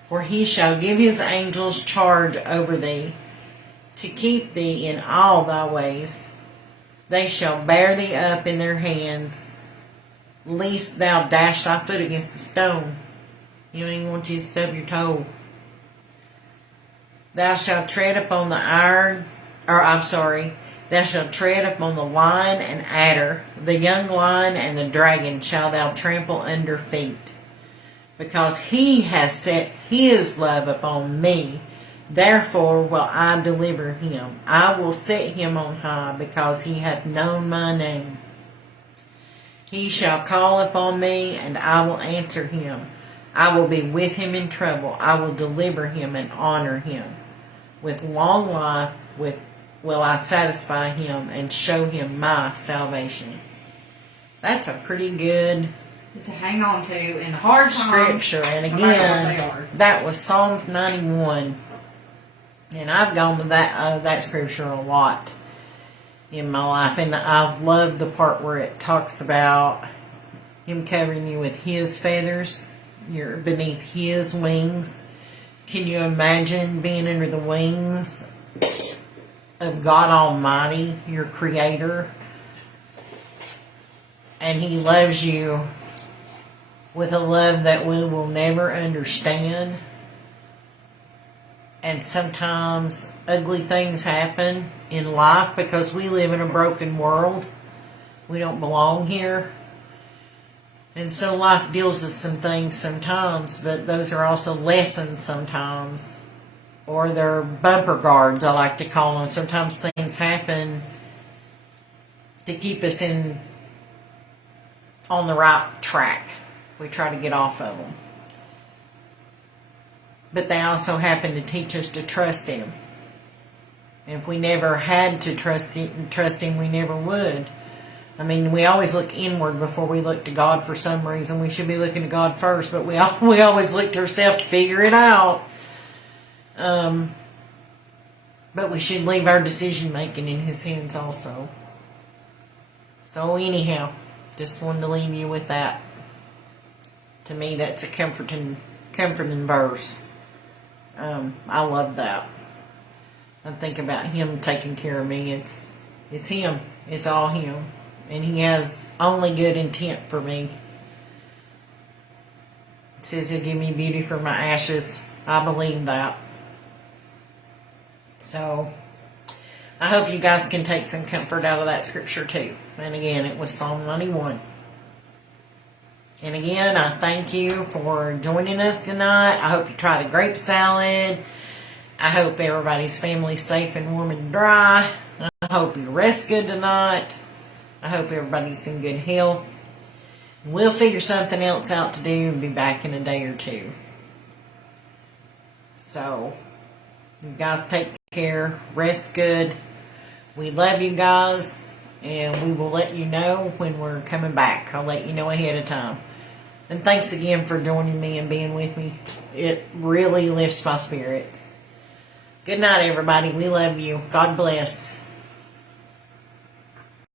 For He shall give His angels charge over thee, to keep thee in all thy ways. They shall bear thee up in their hands, lest thou dash thy foot against a stone. You don't even want you to stub your toe. Thou shalt tread upon the thou shalt tread upon the lion and adder, the young lion and the dragon shall thou trample under feet. Because He has set His love upon me, therefore will I deliver him. I will set him on high, because he hath known my name. He shall call upon me, and I will answer him. I will be with him in trouble. I will deliver him and honor him. With long life will I satisfy him and show him my salvation. That's a pretty good to hang on to in hard times. scripture. And no matter what they again, are. that was Psalms 91. And I've gone to that scripture a lot in my life. And I love the part where it talks about Him covering you with His feathers. You're beneath His wings. Can you imagine being under the wings of God Almighty, your Creator? And He loves you with a love that we will never understand. And sometimes ugly things happen in life because we live in a broken world. We don't belong here. And so life deals with some things sometimes, but those are also lessons sometimes. Or they're bumper guards, I like to call them. Sometimes things happen to keep us on the right track. We try to get off of them. But they also happen to teach us to trust Him. And if we never had to trust Him, we never would. I mean, we always look inward before we look to God for some reason. We should be looking to God first, but we always look to ourselves to figure it out. But we should leave our decision making in His hands also. So anyhow, just wanted to leave you with that. To me, that's a comforting verse. I love that. I think about Him taking care of me. It's Him. It's all Him. And He has only good intent for me. It says He'll give me beauty for my ashes. I believe that. So, I hope you guys can take some comfort out of that scripture too. And again, it was Psalm 91. And again, I thank you for joining us tonight. I hope you try the grape salad. I hope everybody's family's safe and warm and dry. I hope you rest good tonight. I hope everybody's in good health. We'll figure something else out to do and be back in a day or two. So, you guys take care. Rest good. We love you guys. And we will let you know when we're coming back. I'll let you know ahead of time. And thanks again for joining me and being with me. It really lifts my spirits. Good night, everybody. We love you. God bless.